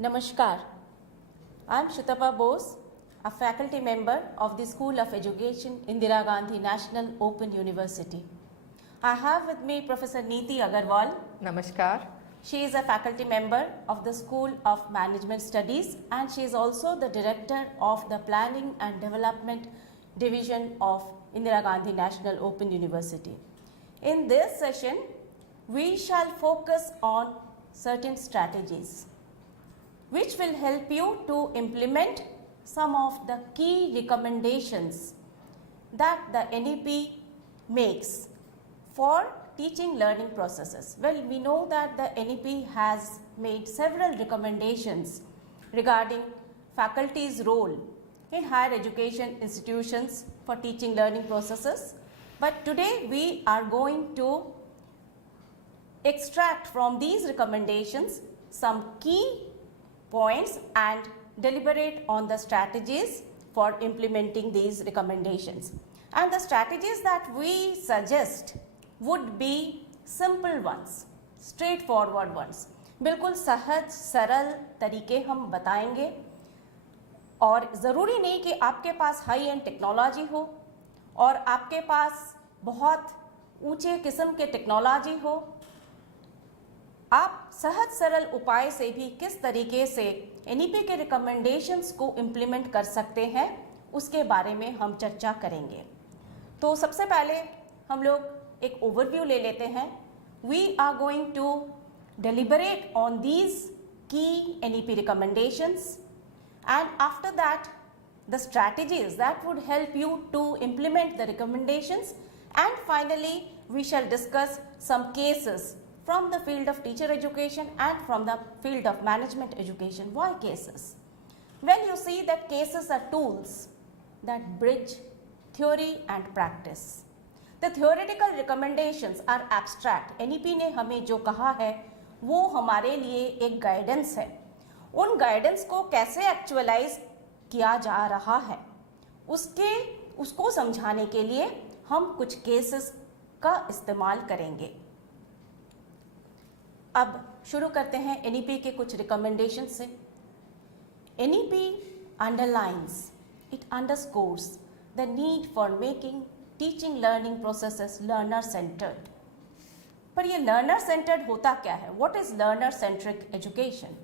Namaskar. I am Sutapa Bose, a faculty member of the School of Education, Indira Gandhi National Open University. I have with me Professor Neeti Agarwal. Namaskar. She is a faculty member of the School of Management Studies and she is also the director of the Planning and Development Division of Indira Gandhi National Open University. In this session, we shall focus on certain strategies which will help you to implement some of the key recommendations that the NEP makes for teaching learning processes. Well, we know that the NEP has made several recommendations regarding faculty's role in higher education institutions for teaching learning processes, but today we are going to extract from these recommendations some key points and deliberate on the strategies for implementing these recommendations. And the strategies that we suggest would be simple ones, straightforward ones. बिल्कुल सहज सरल तरीके हम बताएंगे और ज़रूरी नहीं कि आपके पास हाई एंड टेक्नोलॉजी हो और आपके पास बहुत ऊंचे किस्म के टेक्नोलॉजी हो. आप सहज सरल उपाय से भी किस तरीके से NEP के रिकमेंडेशंस को इम्प्लीमेंट कर सकते हैं उसके बारे में हम चर्चा करेंगे. तो सबसे पहले हम लोग एक ओवरव्यू ले लेते हैं. We are going to deliberate on these key NEP recommendations and after that the strategies that would help you to implement the recommendations, and finally we shall discuss some cases from the field of teacher education and from the field of management education. Why cases? Well, you see that cases are tools that bridge theory and practice. The theoretical recommendations are abstract. NEP ने हमें जो कहा है वो हमारे लिए एक guidance है. उन गाइडेंस को कैसे एक्चुअलाइज किया जा रहा है उसको समझाने के लिए हम कुछ केसेस का इस्तेमाल करेंगे. अब शुरू करते हैं NEP के कुछ रिकमेंडेशन से. NEP underlines, it underscores the need for making teaching learning processes learner centered. पर ये learner centered होता क्या है? What is learner centric education?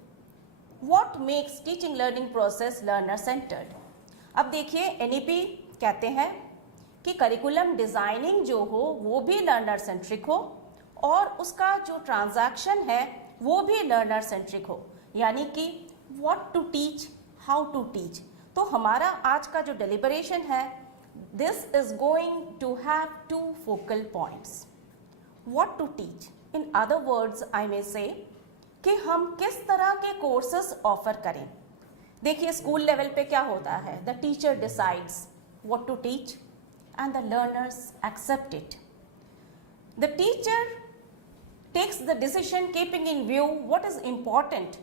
What makes teaching learning process learner centered? अब देखिए NEP कहते हैं कि करिकुलम डिज़ाइनिंग जो हो वो भी लर्नर सेंट्रिक हो और उसका जो ट्रांजैक्शन है वो भी लर्नर सेंट्रिक हो, यानी कि what to teach, how to teach. तो हमारा आज का जो डेलिबरेशन है, this is going to have two focal points. What to teach, in other words I may say कि हम किस तरह के कोर्सेस ऑफर करें. देखिए स्कूल लेवल पे क्या होता है, the teacher decides what to teach and the learners accept it. The teacher takes the decision keeping in view what is important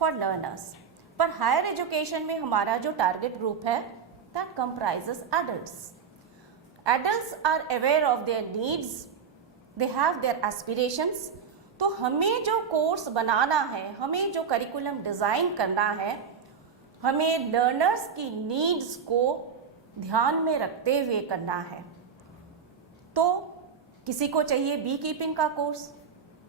for learners. पर हायर एजुकेशन में हमारा जो टारगेट ग्रुप है that comprises adults. Adults are aware of their needs, they have their aspirations. तो हमें जो course बनाना है, हमें जो करिकुलम डिज़ाइन करना है, हमें लर्नर्स की नीड्स को ध्यान में रखते हुए करना है. तो किसी को चाहिए बी कीपिंग का कोर्स,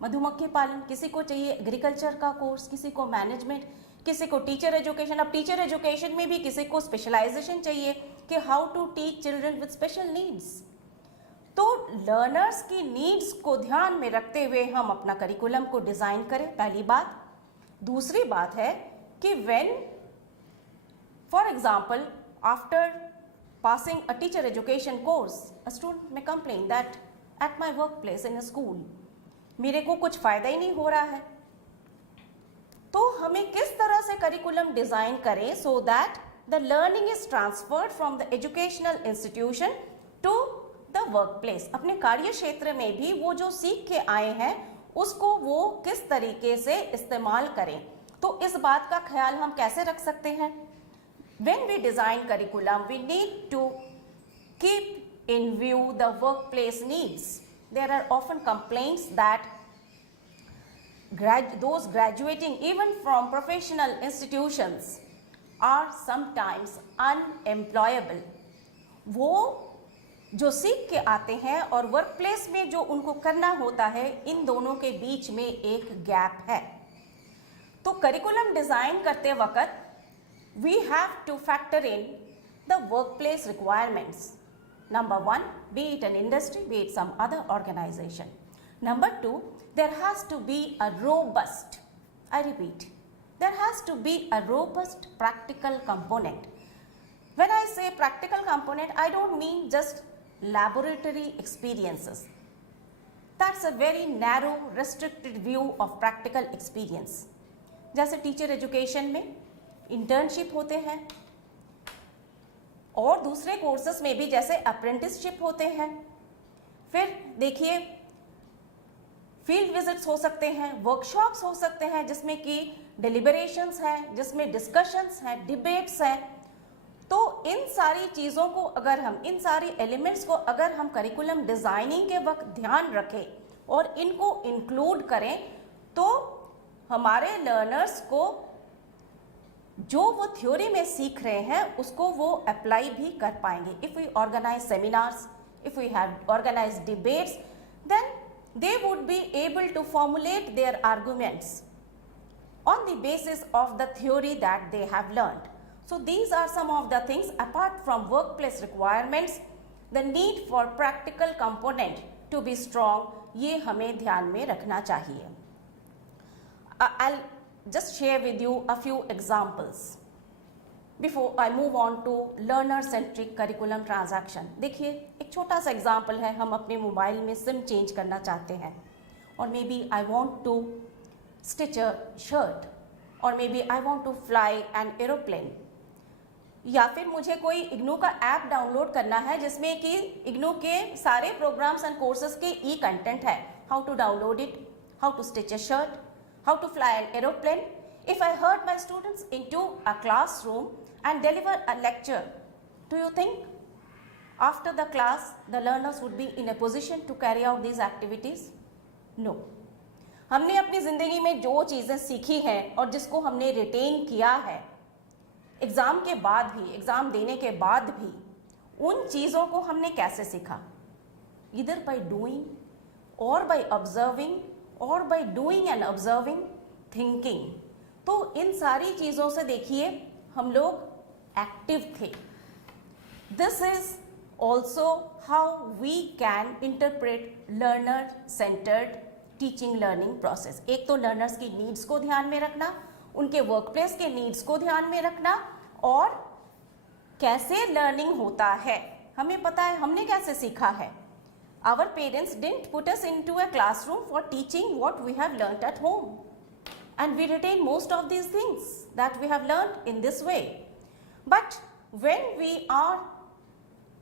मधुमक्खी पालन, किसी को चाहिए एग्रीकल्चर का कोर्स, किसी को मैनेजमेंट, किसी को टीचर एजुकेशन. अब टीचर एजुकेशन में भी किसी को स्पेशलाइजेशन चाहिए कि how to teach children with special needs. तो लर्नर्स की नीड्स को ध्यान में रखते हुए हम अपना करिकुलम को डिज़ाइन करें, पहली बात. दूसरी बात है कि when for example after passing a teacher education course a student में complain that at my work place in school मेरे को कुछ फ़ायदा ही नहीं हो रहा है. तो हमें किस तरह से करिकुलम डिज़ाइन करें so that the learning is transferred from the educational institution to the work place. अपने कार्य क्षेत्र में भी वो जो सीख के आए हैं उसको वो किस तरीके से इस्तेमाल करें. तो इस बात का ख्याल हम कैसे रख सकते हैं? When we design curriculum, we need to keep in view the workplace needs. There are often complaints that those graduating even from professional institutions are sometimes unemployable. वो जो सीख के आते हैं और वर्क प्लेस में जो उनको करना होता है, इन दोनों के बीच में एक गैप है. तो करिकुलम डिज़ाइन करते वक्त we have to factor in the work place requirements. Number 1, be it an industry, be it some other organization. Number 2, there has to be a robust, I repeat, there has to be a robust practical component. When I say practical component, I don't mean just laboratory experiences. That's a very narrow, restricted view of practical experience. जैसे teacher education में internship होते हैं और दूसरे courses में भी जैसे apprenticeship होते हैं. फिर देखिए फील्ड विजिट्स हो सकते हैं, वर्कशॉप्स हो सकते हैं जिसमें कि डिलिबरेशंस हैं, जिसमें डिस्कशंस हैं, डिबेट्स हैं. तो इन सारी चीज़ों को अगर हम, इन सारी एलिमेंट्स को अगर हम करिकुलम डिज़ाइनिंग के वक्त ध्यान रखें और इनको इंक्लूड करें तो हमारे लर्नर्स को जो वो थ्योरी में सीख रहे हैं उसको वो अप्लाई भी कर पाएंगे. If we organise seminars, if we have organise debates, then they would be able to formulate their arguments on the basis of the theory that they have learned. So these are some of the things apart from workplace requirements. The need for practical component to be strong, ये हमें ध्यान में रखना चाहिए. I'll just share with you a few examples before I move on to learner centric curriculum transaction. देखिए एक छोटा सा एग्जाम्पल है. हम अपने मोबाइल में सिम चेंज करना चाहते हैं और maybe I want to stitch a shirt और maybe I want to fly an aeroplane, या फिर मुझे कोई इग्नू का ऐप डाउनलोड करना है जिसमें कि इग्नू के सारे प्रोग्राम्स एंड कोर्सेज के ई कंटेंट है. How to download it, how to stitch a shirt, how to fly an aeroplane. If I herd my students into a classroom and deliver a lecture, do you think after the class the learners would be in a position to carry out these activities? No. हमने अपनी ज़िंदगी में जो चीज़ें सीखी हैं और जिसको हमने रिटेन किया है एग्ज़ाम के बाद भी, एग्ज़ाम देने के बाद भी, उन चीज़ों को हमने कैसे सीखा? Either by doing or by observing or by doing and observing, thinking. तो इन सारी चीज़ों से देखिए हम लोग एक्टिव थे. This is also how we can interpret learner centered teaching learning process. एक तो लर्नर्स की नीड्स को ध्यान में रखना, उनके वर्क प्लेस के नीड्स को ध्यान में रखना और कैसे लर्निंग होता है. हमें पता है हमने कैसे सीखा है. Our parents didn't put us into a classroom for teaching what we have learnt at home, and we retain most of these things that we have learnt in this way. But when we are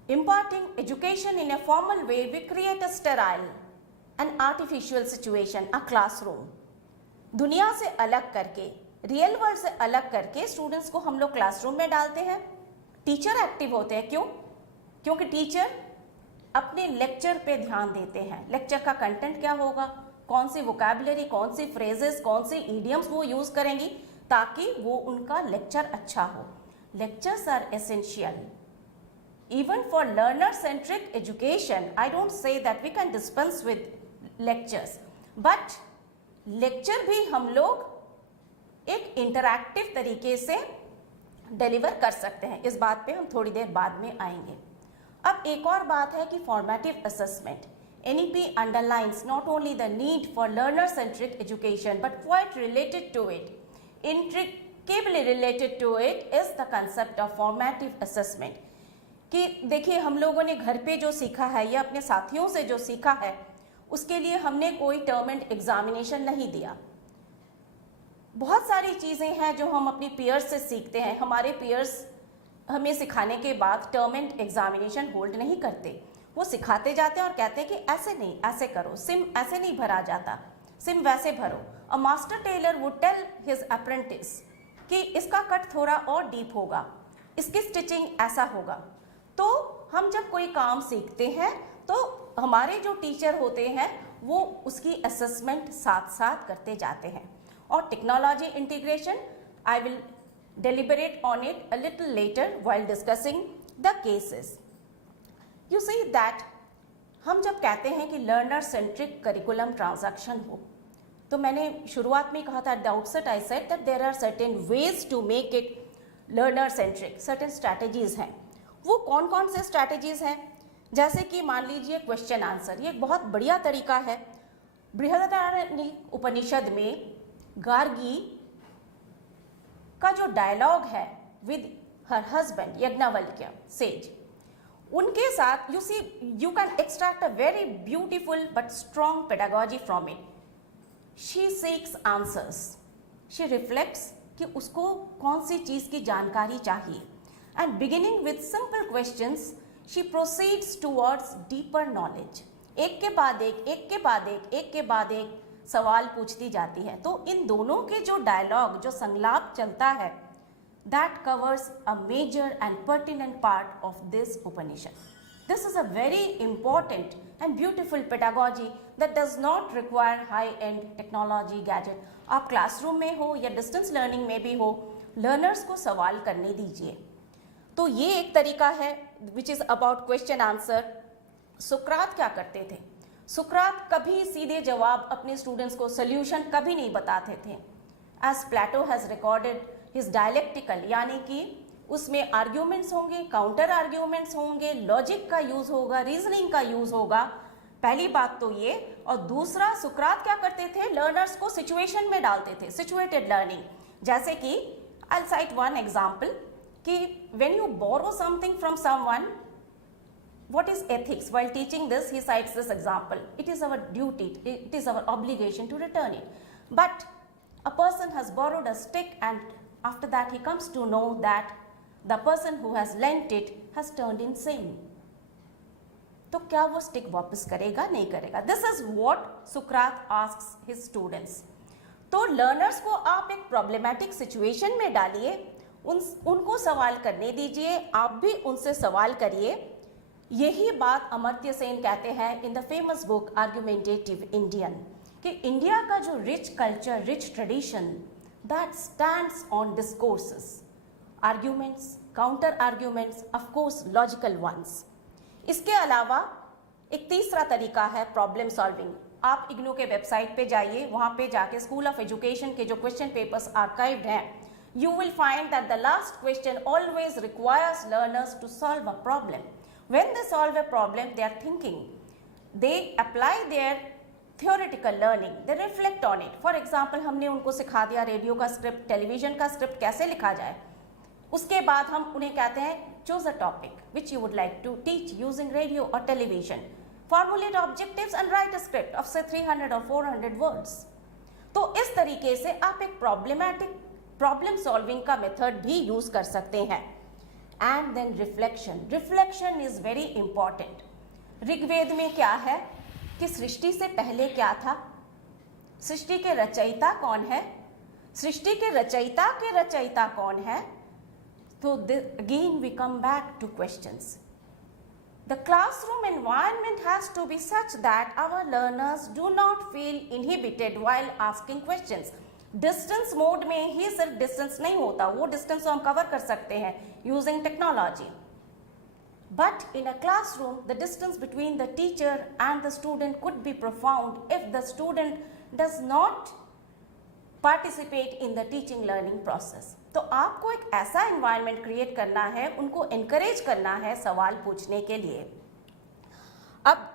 imparting education in a formal way, we create a sterile and artificial situation, a classroom. दुनिया से अलग करके, real world से अलग करके students को हम लोग क्लासरूम में डालते हैं. टीचर एक्टिव होते हैं. क्यों? क्योंकि टीचर अपने लेक्चर पे ध्यान देते हैं. लेक्चर का कंटेंट क्या होगा, कौन सी वोकैबुलरी, कौन सी फ्रेजेस, कौन सी इडियम्स वो यूज करेंगी ताकि वो उनका लेक्चर अच्छा हो. Lectures are essential even for learner centric education. I don't say that we can dispense with lectures, but lecture भी हम लोग एक इंटरैक्टिव तरीके से डिलीवर कर सकते हैं. इस बात पे हम थोड़ी देर बाद में आएंगे. अब एक और बात है कि formative assessment. NEP underlines not only the need for learner-centric education but quite related to it, intricately related to it is the concept of formative assessment. कि देखिए हम लोगों ने घर पे जो सीखा है या अपने साथियों से जो सीखा है उसके लिए हमने कोई टर्म एंड एग्जामिनेशन नहीं दिया. बहुत सारी चीज़ें हैं जो हम अपनी पीयर्स से सीखते हैं. हमारे पीयर्स हमें सिखाने के बाद टर्म एंड एग्जामिनेशन होल्ड नहीं करते. वो सिखाते जाते हैं और कहते हैं कि ऐसे नहीं, ऐसे करो, सिम ऐसे नहीं भरा जाता, सिम वैसे भरो. A master tailor would tell his apprentice कि इसका कट थोड़ा और डीप होगा, इसकी स्टिचिंग ऐसा होगा. तो हम जब कोई काम सीखते हैं तो हमारे जो टीचर होते हैं वो उसकी असेसमेंट साथ साथ करते जाते हैं। और technology integration, I will deliberate on it a little later while discussing the cases. You see that हम जब कहते हैं कि learner centric curriculum transaction हो, तो मैंने शुरुआत में कहा था at the outset I said that there are certain ways to make it learner centric, certain strategies हैं। वो कौन कौन से strategies हैं? जैसे कि मान लीजिए क्वेश्चन आंसर, ये एक बहुत बढ़िया तरीका है। बृहदारण्यक उपनिषद में गार्गी का जो डायलॉग है with her husband Yajnavalkya says, उनके साथ you see you can extract a very beautiful but strong pedagogy from it. She seeks answers, she reflects कि उसको कौन सी चीज़ की जानकारी चाहिए, and beginning with simple questions she proceeds towards deeper knowledge. एक के बाद एक के बाद एक के बाद एक सवाल पूछती जाती है। तो इन दोनों के जो डायलॉग, जो संलाप चलता है, that covers a major and pertinent part of this Upanishad. This is a very important and beautiful pedagogy that does not require high end technology gadget. आप क्लासरूम में हो या डिस्टेंस लर्निंग में भी हो, लर्नर्स को सवाल करने दीजिए। तो ये एक तरीका है which is about question answer. सुकरात क्या करते थे? सुकरात कभी सीधे जवाब अपने स्टूडेंट्स को सोल्यूशन कभी नहीं बताते थे। As Plato has recorded his dialectical, यानी कि उसमें आर्ग्यूमेंट्स होंगे, काउंटर आर्ग्यूमेंट्स होंगे, लॉजिक का यूज होगा, रीजनिंग का यूज होगा। पहली बात तो ये, और दूसरा सुकरात क्या करते थे? लर्नर्स को सिचुएशन में डालते थे, सिचुएटेड लर्निंग। जैसे कि I will cite one example कि when you borrow something from someone, what is ethics? While teaching this, he cites this example. It is our duty, it is our obligation to return it. But a person has borrowed a stick and after that he comes to know that the person who has lent it has turned insane. तो क्या वो stick वापस करेगा? नहीं करेगा। This is what Socrates asks his students. तो learners को आप एक प्रॉब्लमेटिक सिचुएशन में डालिए, उनको सवाल करने दीजिए, आप भी उनसे सवाल करिए। यही बात अमर्त्य सेन कहते हैं in the famous book argumentative Indian, कि इंडिया का जो rich culture, rich tradition, that stands on discourses, arguments, counter arguments, of course logical ones. इसके अलावा एक तीसरा तरीका है प्रॉब्लम सॉल्विंग। आप इग्नू के वेबसाइट पे जाइए, वहाँ पे जाके स्कूल ऑफ एजुकेशन के जो क्वेश्चन पेपर्स आर्काइव्ड हैं, you will find that the last question always requires learners to solve a problem. When they solve a problem, they are thinking, they apply their theoretical learning, they reflect on it. For example, हमने उनको सिखा दिया radio का script, television का script कैसे लिखा जाए। उसके बाद हम उन्हें कहते हैं choose a topic which you would like to teach using radio or television. Formulate objectives and write a script of say 300 or 400 words. तो इस तरीके से आप एक प्रॉब्लम सॉल्विंग का मेथड भी यूज कर सकते हैं। And then reflection is very important. Rigveda में क्या है कि सृष्टि से पहले क्या था, सृष्टि के रचयिता कौन है, सृष्टि के रचयिता कौन है। तो again we come back to questions. The classroom environment has to be such that our learners do not feel inhibited while asking questions. Distance mode में ही सिर्फ डिस्टेंस नहीं होता, वो डिस्टेंस हम कवर कर सकते हैं using technology, but in a classroom the distance between the teacher and the student could be profound if the student does not participate in the teaching learning process. तो आपको एक ऐसा एनवायरनमेंट क्रिएट करना है, उनको एनकरेज करना है सवाल पूछने के लिए। अब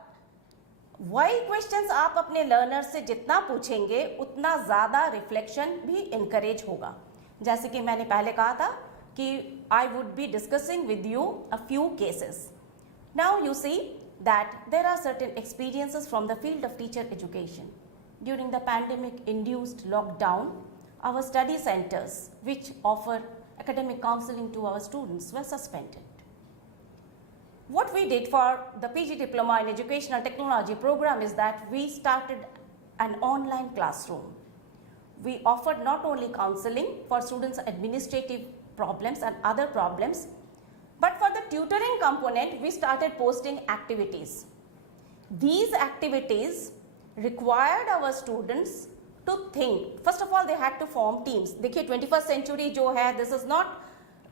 वाई क्वेश्चंस आप अपने लर्नर से जितना पूछेंगे उतना ज़्यादा रिफ्लेक्शन भी इनकरेज होगा। जैसे कि मैंने पहले कहा था कि I would be discussing with you a few cases. Now you see that there are certain experiences from the field of teacher education. During the pandemic induced lockdown, our study centers which offer academic counseling to our students were suspended. What we did for the PG Diploma in Educational Technology program is that we started an online classroom. We offered not only counseling for students' administrative problems and other problems, but for the tutoring component, we started posting activities. These activities required our students to think. First of all, they had to form teams. देखिए 21st century जो है, this is not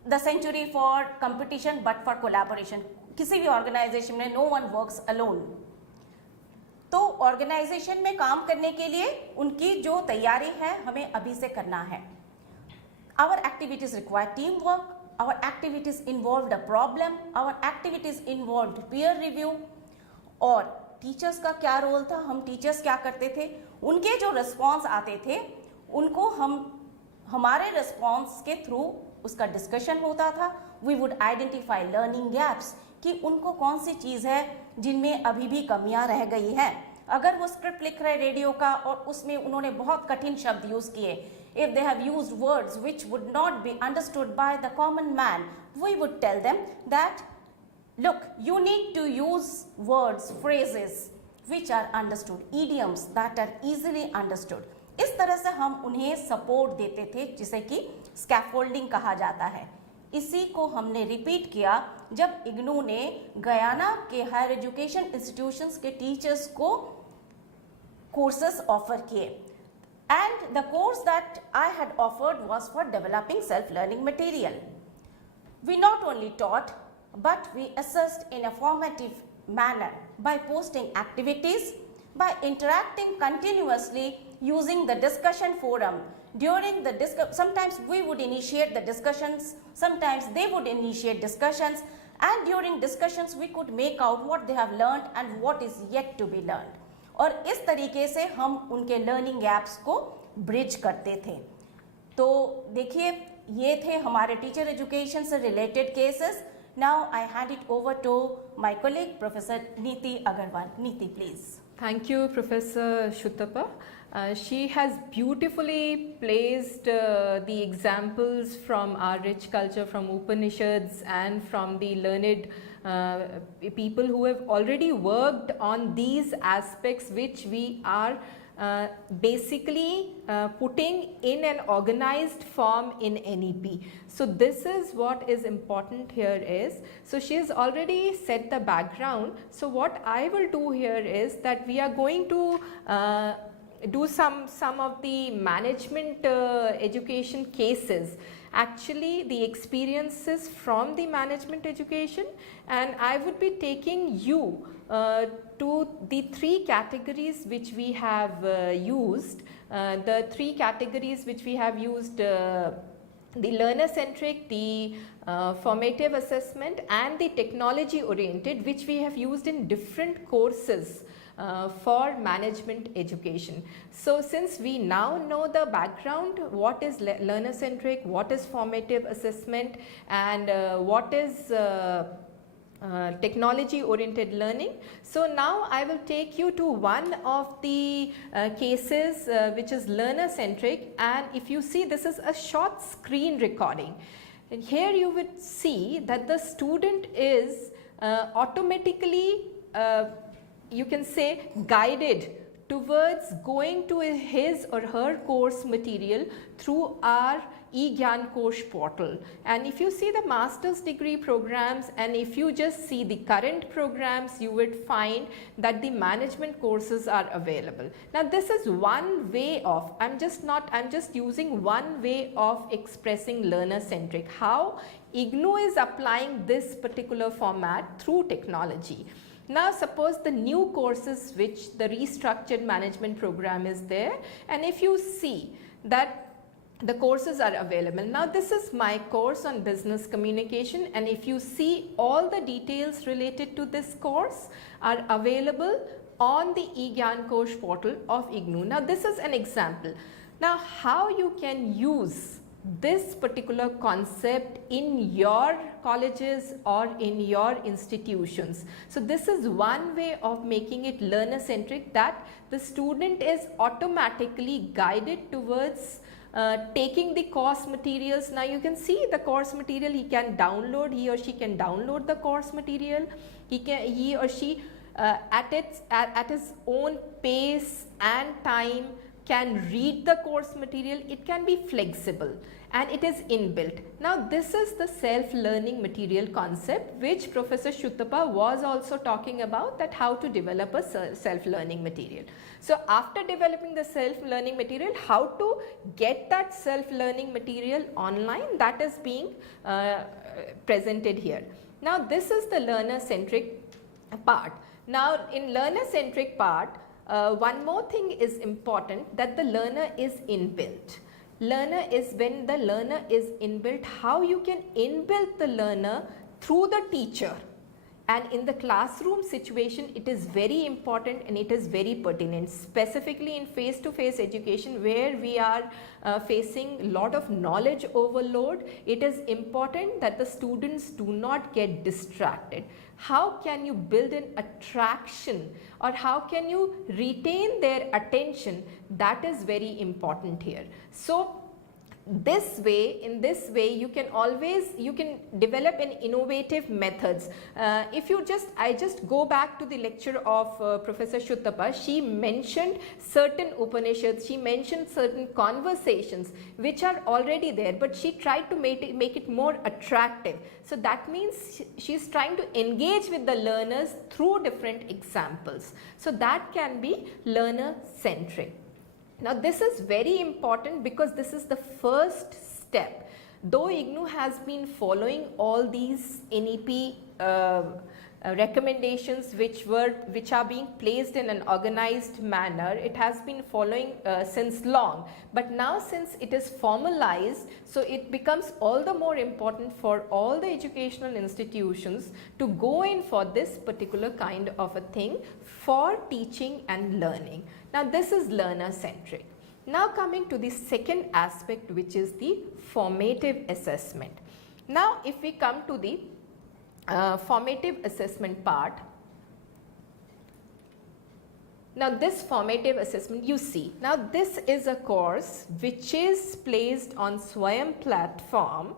the century for competition but for collaboration. किसी भी organization में no one works alone. तो organisation में काम करने के लिए उनकी जो तैयारी है हमें अभी से करना है. Our activities require teamwork. Our activities involved a problem. Our activities involved peer review. और टीचर्स का क्या रोल था, हम टीचर्स क्या करते थे, उनके जो रिस्पॉन्स आते थे उनको हम हमारे रिस्पॉन्स के थ्रू उसका डिस्कशन होता था. We would identify learning gaps कि उनको कौन सी चीज़ है जिनमें अभी भी कमियां रह गई हैं. अगर वो स्क्रिप्ट लिख रहे रेडियो का और उसमें उन्होंने बहुत कठिन शब्द यूज़ किए, if they have used words which would not be understood by the common man, we would tell them that look, you need to use words, phrases which are understood, idioms that are easily understood. इस तरह से हम उन्हें support देते थे जिसे कि scaffolding कहा जाता है. इसी को हमने रिपीट किया जब इग्नू ने गयाना के हायर एजुकेशन इंस्टीट्यूशंस के टीचर्स को कोर्सेस ऑफर किए. And the course that I had offered was for developing self-learning material. We not only taught, but we assessed in a formative manner by posting activities, by interacting continuously using the discussion forum. During the sometimes we would initiate the discussions, sometimes they would initiate discussions, and during discussions we could make out what they have learned and what is yet to be learned. और इस तरीके से हम उनके learning gaps को bridge करते थे. तो देखिए ये थे हमारे टीचर एजुकेशन से related cases. Now I hand it over to my colleague professor Niti Agarwal. Niti please. Thank you, Professor Sutapa. She has beautifully placed the examples from our rich culture, from Upanishads and from the learned people who have already worked on these aspects which we are basically putting in an organized form in NEP. So this is what is important here is, so she has already set the background. So what I will do here is that we are going to do some of the management education cases, actually the experiences from the management education, and I would be taking you to the three categories which we have used. The three categories which we have used, the learner centric, the formative assessment and the technology oriented, which we have used in different courses for management education. So since we now know the background, what is learner centric, what is formative assessment, and what is technology oriented learning. So now I will take you to one of the cases which is learner centric, and if you see, this is a short screen recording, and here you would see that the student is automatically you can say guided towards going to his or her course material through our IGNOU portal. And if you see the master's degree programs, and if you just see the current programs, you would find that the management courses are available. Now this is one way of, I'm just using one way of expressing learner centric, how IGNOU is applying this particular format through technology. Now suppose the new courses which the restructured management program is there, and if you see that the courses are available. Now this is my course on business communication, and if you see, all the details related to this course are available on the IGNOU portal of IGNOU. Now this is an example. Now how you can use this particular concept in your colleges or in your institutions. So this is one way of making it learner centric, that the student is automatically guided towards taking the course materials. Now you can see the course material, he or she can download the course material, he or she at his own pace and time can read the course material. It can be flexible, and it is inbuilt. Now this is the self-learning material concept which Professor Sutapa was also talking about, that how to develop a self-learning material. So after developing the self-learning material, how to get that self-learning material online, that is being presented here. Now this is the learner-centric part. Now in learner-centric part, one more thing is important, that the learner is inbuilt. Learner is, when the learner is inbuilt, how you can inbuilt the learner through the teacher. And in the classroom situation, it is very important and it is very pertinent, specifically in face-to-face education where we are facing a lot of knowledge overload. It is important that the students do not get distracted. How can you build an attraction, or how can you retain their attention? That is very important here. So this way, in this way you can always, you can develop an innovative methods. I just go back to the lecture of Professor Sutapa. She mentioned certain Upanishads, she mentioned certain conversations which are already there, but she tried to make it more attractive. So that means she is trying to engage with the learners through different examples. So that can be learner centric. Now this is very important because this is the first step. Though IGNOU has been following all these NEP recommendations which are being placed in an organized manner, it has been following since long, but now since it is formalized, so it becomes all the more important for all the educational institutions to go in for this particular kind of a thing for teaching and learning. Now this is learner centric. Now coming to the second aspect, which is the formative assessment. Now if we come to the formative assessment part, now this formative assessment, you see, now this is a course which is placed on Swayam platform,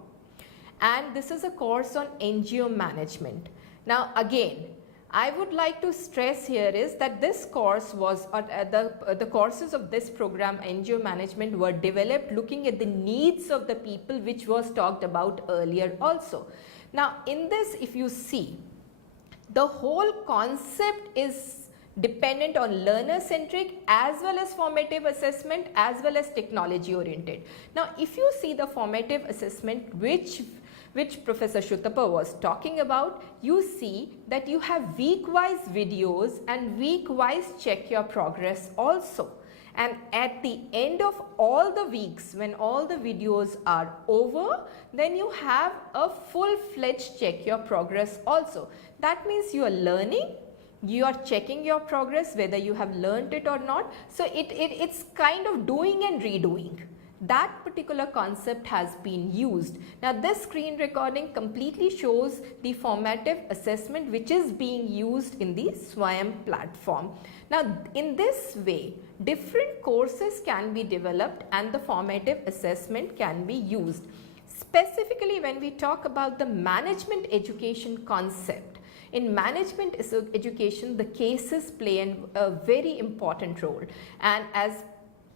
and this is a course on NGO management. Now again, I would like to stress here is that this course was, the courses of this program NGO management were developed looking at the needs of the people, which was talked about earlier also. Now in this, if you see, the whole concept is dependent on learner centric as well as formative assessment as well as technology oriented. Now if you see the formative assessment which Professor Sutapa was talking about, you see that you have week-wise videos and week-wise check your progress also. And at the end of all the weeks, when all the videos are over, then you have a full-fledged check your progress also. That means you are learning, you are checking your progress whether you have learned it or not. So it's kind of doing and redoing. That particular concept has been used. Now this screen recording completely shows the formative assessment which is being used in the Swayam platform. Now in this way, different courses can be developed and the formative assessment can be used. Specifically when we talk about the management education concept, in management education the cases play a very important role, and as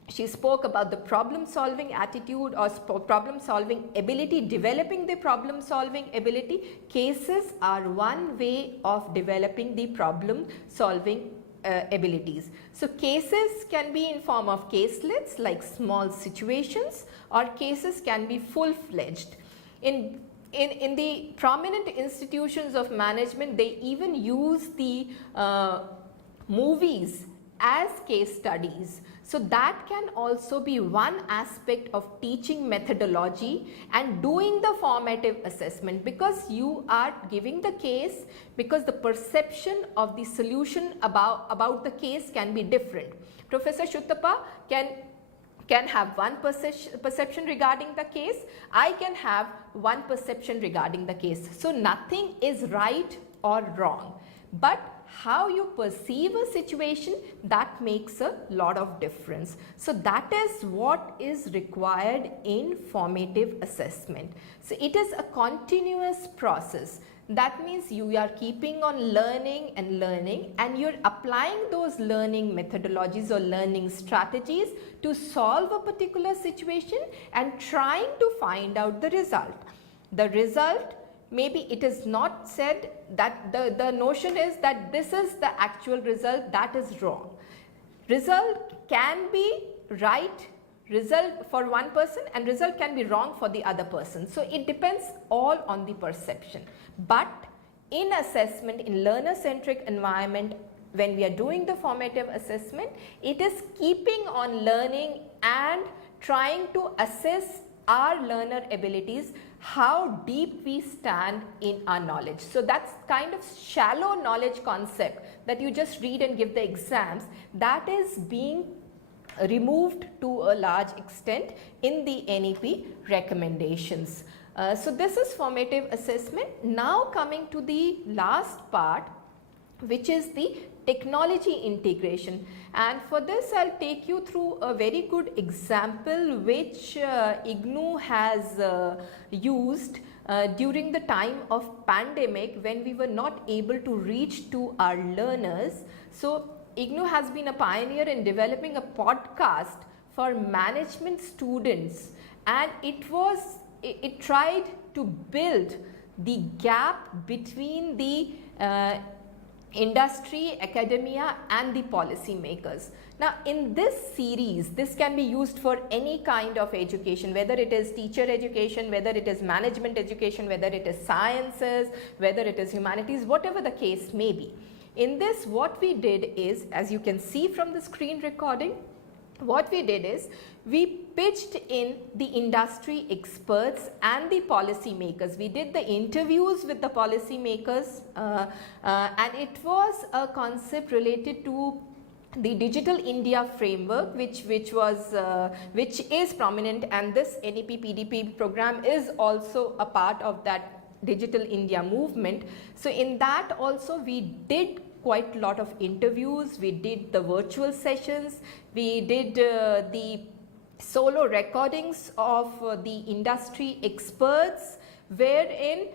she spoke about the problem solving attitude or problem solving ability, developing the problem solving ability. Cases are one way of developing the problem solving abilities. So cases can be in form of caselets like small situations, or cases can be full-fledged. In the prominent institutions of management, they even use the movies as case studies. So that can also be one aspect of teaching methodology and doing the formative assessment, because you are giving the case, because the perception of the solution about the case can be different. Professor Sutapa can have one perception regarding the case, I can have one perception regarding the case. So nothing is right or wrong, but how you perceive a situation, that makes a lot of difference. So that is what is required in formative assessment. So it is a continuous process. That means you are keeping on learning and you're applying those learning methodologies or learning strategies to solve a particular situation and trying to find out the result. The result, maybe it is not said that the notion is that this is the actual result, that is wrong. Result can be right result for one person and result can be wrong for the other person. So it depends all on the perception. But in assessment, in learner centric environment, when we are doing the formative assessment, it is keeping on learning and trying to assess our learner abilities, how deep we stand in our knowledge. So that's kind of shallow knowledge concept that you just read and give the exams, that is being removed to a large extent in the NEP recommendations. So this is formative assessment. Now coming to the last part, which is the technology integration, and for this I'll take you through a very good example which IGNOU has used during the time of pandemic when we were not able to reach to our learners. So IGNOU has been a pioneer in developing a podcast for management students, and it tried to build the gap between the industry, academia and the policy makers. Now in this series, this can be used for any kind of education, whether it is teacher education, whether it is management education, whether it is sciences, whether it is humanities, whatever the case may be. In this, what we did is, as you can see from the screen recording, what we did is we pitched in the industry experts and the policy makers. We did the interviews with the policy makers and it was a concept related to the Digital India framework, which is prominent, and this NEP PDP program is also a part of that Digital India movement. So in that also we did quite a lot of interviews, we did the virtual sessions, we did the solo recordings of the industry experts, wherein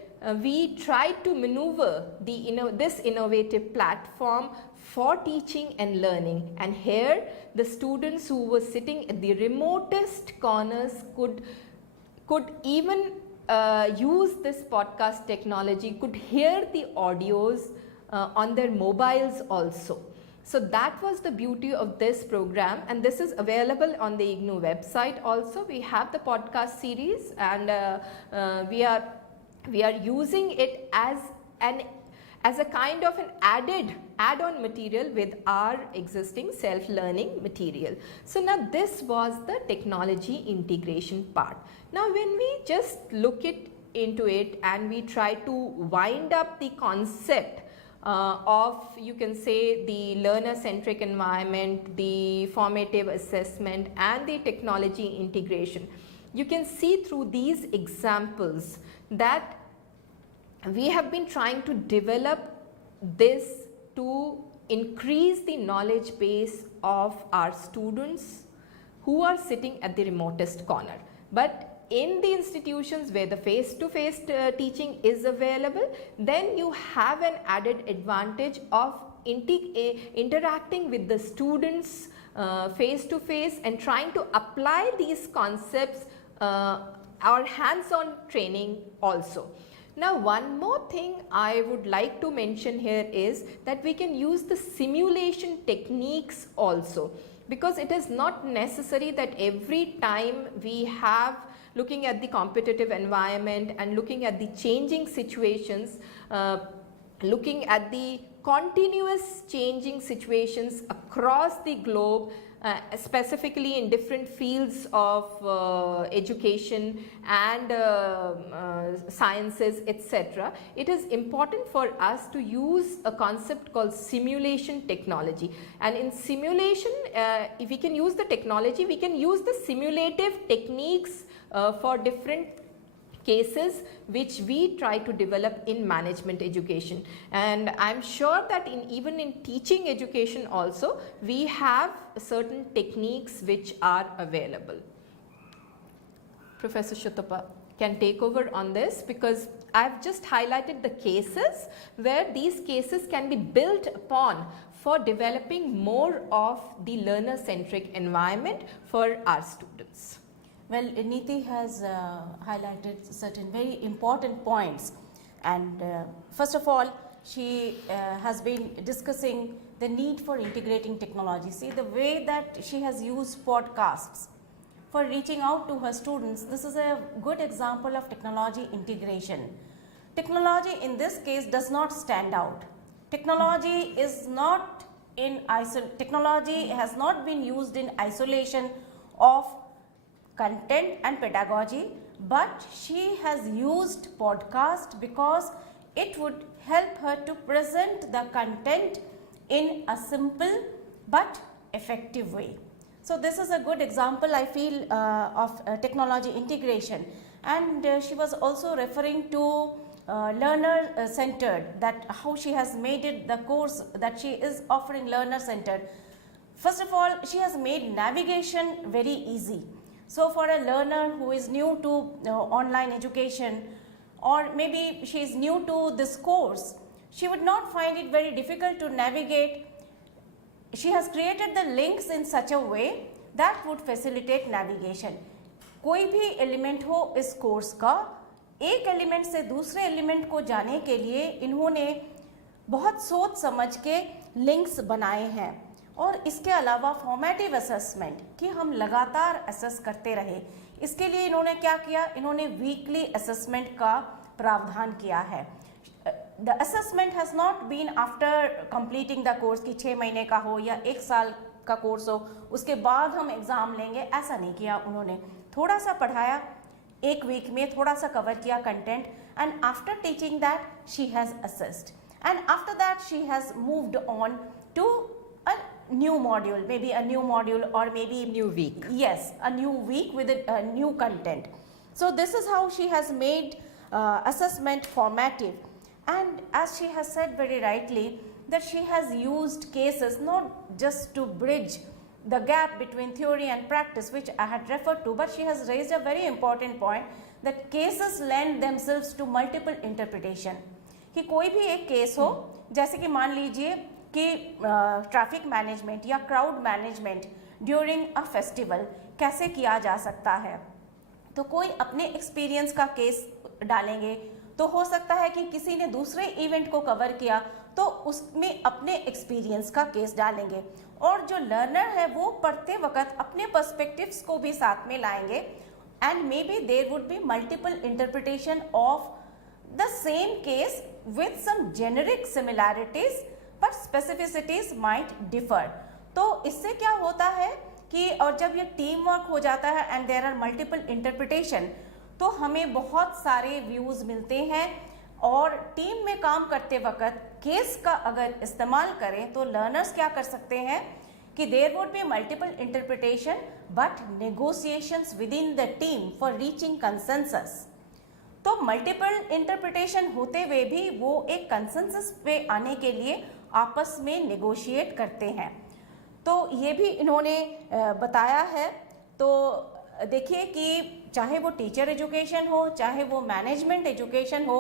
we tried to maneuver this innovative platform for teaching and learning. And here the students who were sitting at the remotest corners could even use this podcast technology, could hear the audios on their mobiles also. So that was the beauty of this program, and this is available on the IGNOU website also. We have the podcast series, and we are using it as a kind of an add-on material with our existing self-learning material. So now this was the technology integration part. Now when we just look into it and we try to wind up the concept of, you can say, the learner-centric environment, the formative assessment and the technology integration, you can see through these examples that we have been trying to develop this to increase the knowledge base of our students who are sitting at the remotest corner. But in the institutions where the face-to-face teaching is available, then you have an added advantage of interacting with the students face-to-face and trying to apply these concepts our hands-on training also. Now one more thing I would like to mention here is that we can use the simulation techniques also, because it is not necessary that every time we have looking at the competitive environment and looking at the changing situations, looking at the continuous changing situations across the globe, specifically in different fields of education and sciences, etc. It is important for us to use a concept called simulation technology. And in simulation, if we can use the technology, we can use the simulative techniques for different cases which we try to develop in management education, and I'm sure that even in teaching education also we have certain techniques which are available. Professor Sutapa can take over on this, because I've just highlighted the cases where these cases can be built upon for developing more of the learner-centric environment for our students. Well, Neeti has highlighted certain very important points, and first of all, she has been discussing the need for integrating technology. See, the way that she has used podcasts for reaching out to her students, this is a good example of technology integration. Technology in this case does not stand out. Technology is not technology has not been used in isolation of content and pedagogy, but she has used podcast because it would help her to present the content in a simple but effective way. So this is a good example, I feel, of technology integration. And she was also referring to learner centered, that how she has made it, the course that she is offering learner centered. First of all, she has made navigation very easy. So for a learner who is new to online education, or maybe she is new to this course, she would not find it very difficult to navigate. She has created the links in such a way that would facilitate navigation. कोई भी element हो इस course का, एक element से दूसरे element को जाने के लिए इन्होंने बहुत सोच समझ के लिंक्स बनाए हैं, और इसके अलावा फॉर्मेटिव असेसमेंट कि हम लगातार असेस करते रहे, इसके लिए इन्होंने क्या किया, इन्होंने वीकली असेसमेंट का प्रावधान किया है. The assessment has not been after completing the course कि 6 महीने का हो या 1 साल का कोर्स हो उसके बाद हम एग्ज़ाम लेंगे, ऐसा नहीं किया उन्होंने. थोड़ा सा पढ़ाया, 1 वीक में थोड़ा सा कवर किया content, and after teaching that she has assessed, and after that she has moved on to a new module, maybe a new module, or maybe new week. Yes, a new week with a new content. So this is how she has made assessment formative. And as she has said very rightly, that she has used cases not just to bridge the gap between theory and practice, which I had referred to, but she has raised a very important point that cases lend themselves to multiple interpretation. कि कोई भी एक case हो, जैसे कि मान लीजिए कि ट्रैफिक मैनेजमेंट या crowd management during a festival कैसे किया जा सकता है, तो कोई अपने एक्सपीरियंस का केस डालेंगे, तो हो सकता है कि किसी ने दूसरे इवेंट को कवर किया तो उसमें अपने एक्सपीरियंस का केस डालेंगे, और जो लर्नर है वो पढ़ते वक्त अपने पर्सपेक्टिव्स को भी साथ में लाएंगे, and maybe there would be multiple interpretation of the same case with some generic similarities but specificities might differ. तो इससे क्या होता है कि और जब ये टीम वर्क हो जाता है and there are multiple interpretation, तो हमें बहुत सारे व्यूज़ मिलते हैं, और टीम में काम करते वक्त केस का अगर इस्तेमाल करें तो लर्नर्स क्या कर सकते हैं कि there would be multiple interpretation but negotiations within the team for reaching consensus. तो मल्टीपल इंटरप्रिटेशन होते हुए भी वो एक कंसेंसस पे आने के लिए आपस में नेगोशिएट करते हैं. तो ये भी इन्होंने बताया है. तो देखिए कि चाहे वो टीचर एजुकेशन हो, चाहे वो मैनेजमेंट एजुकेशन हो,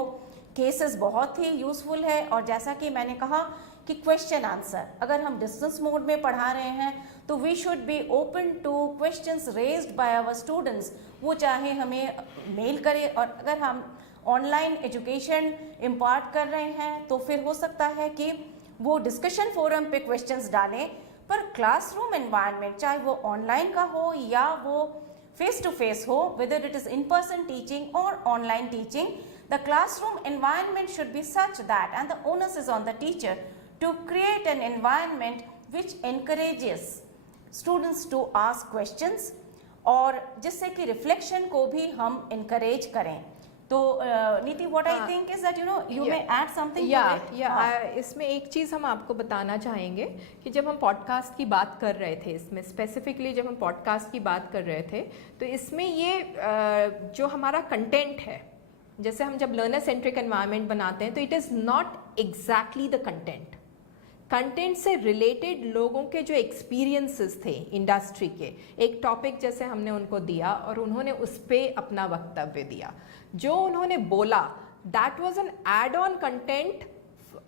केसेस बहुत ही यूज़फुल है. और जैसा कि मैंने कहा कि क्वेश्चन आंसर, अगर हम डिस्टेंस मोड में पढ़ा रहे हैं तो we should be open to questions raised by our students. वो चाहे हमें मेल करे, और अगर हम ऑनलाइन एजुकेशन इम्पार्ट कर रहे हैं तो फिर हो सकता है कि वो डिस्कशन फोरम पे क्वेश्चंस डालें. पर क्लासरूम एनवायरनमेंट, चाहे वो ऑनलाइन का हो या वो फेस टू फेस हो, whether it is in person teaching or online teaching, the classroom environment should be such that, and the onus is on the teacher to create an environment which encourages students to ask questions, और जिससे कि reflection को भी हम encourage करें. तो नीति, what I think is that you may add something to it. इसमें एक चीज़ हम आपको बताना चाहेंगे कि जब हम पॉडकास्ट की बात कर रहे थे, इसमें स्पेसिफिकली जब हम पॉडकास्ट की बात कर रहे थे, तो इसमें ये जो हमारा कंटेंट है जैसे हम जब लर्नर सेंट्रिक एनवायरनमेंट बनाते हैं तो it is not exactly the content. Content से रिलेटेड लोगों के जो एक्सपीरियंसेस थे इंडस्ट्री के, एक टॉपिक जैसे हमने उनको दिया और उन्होंने उस पर अपना वक्तव्य दिया, जो उन्होंने बोला that was an add on content,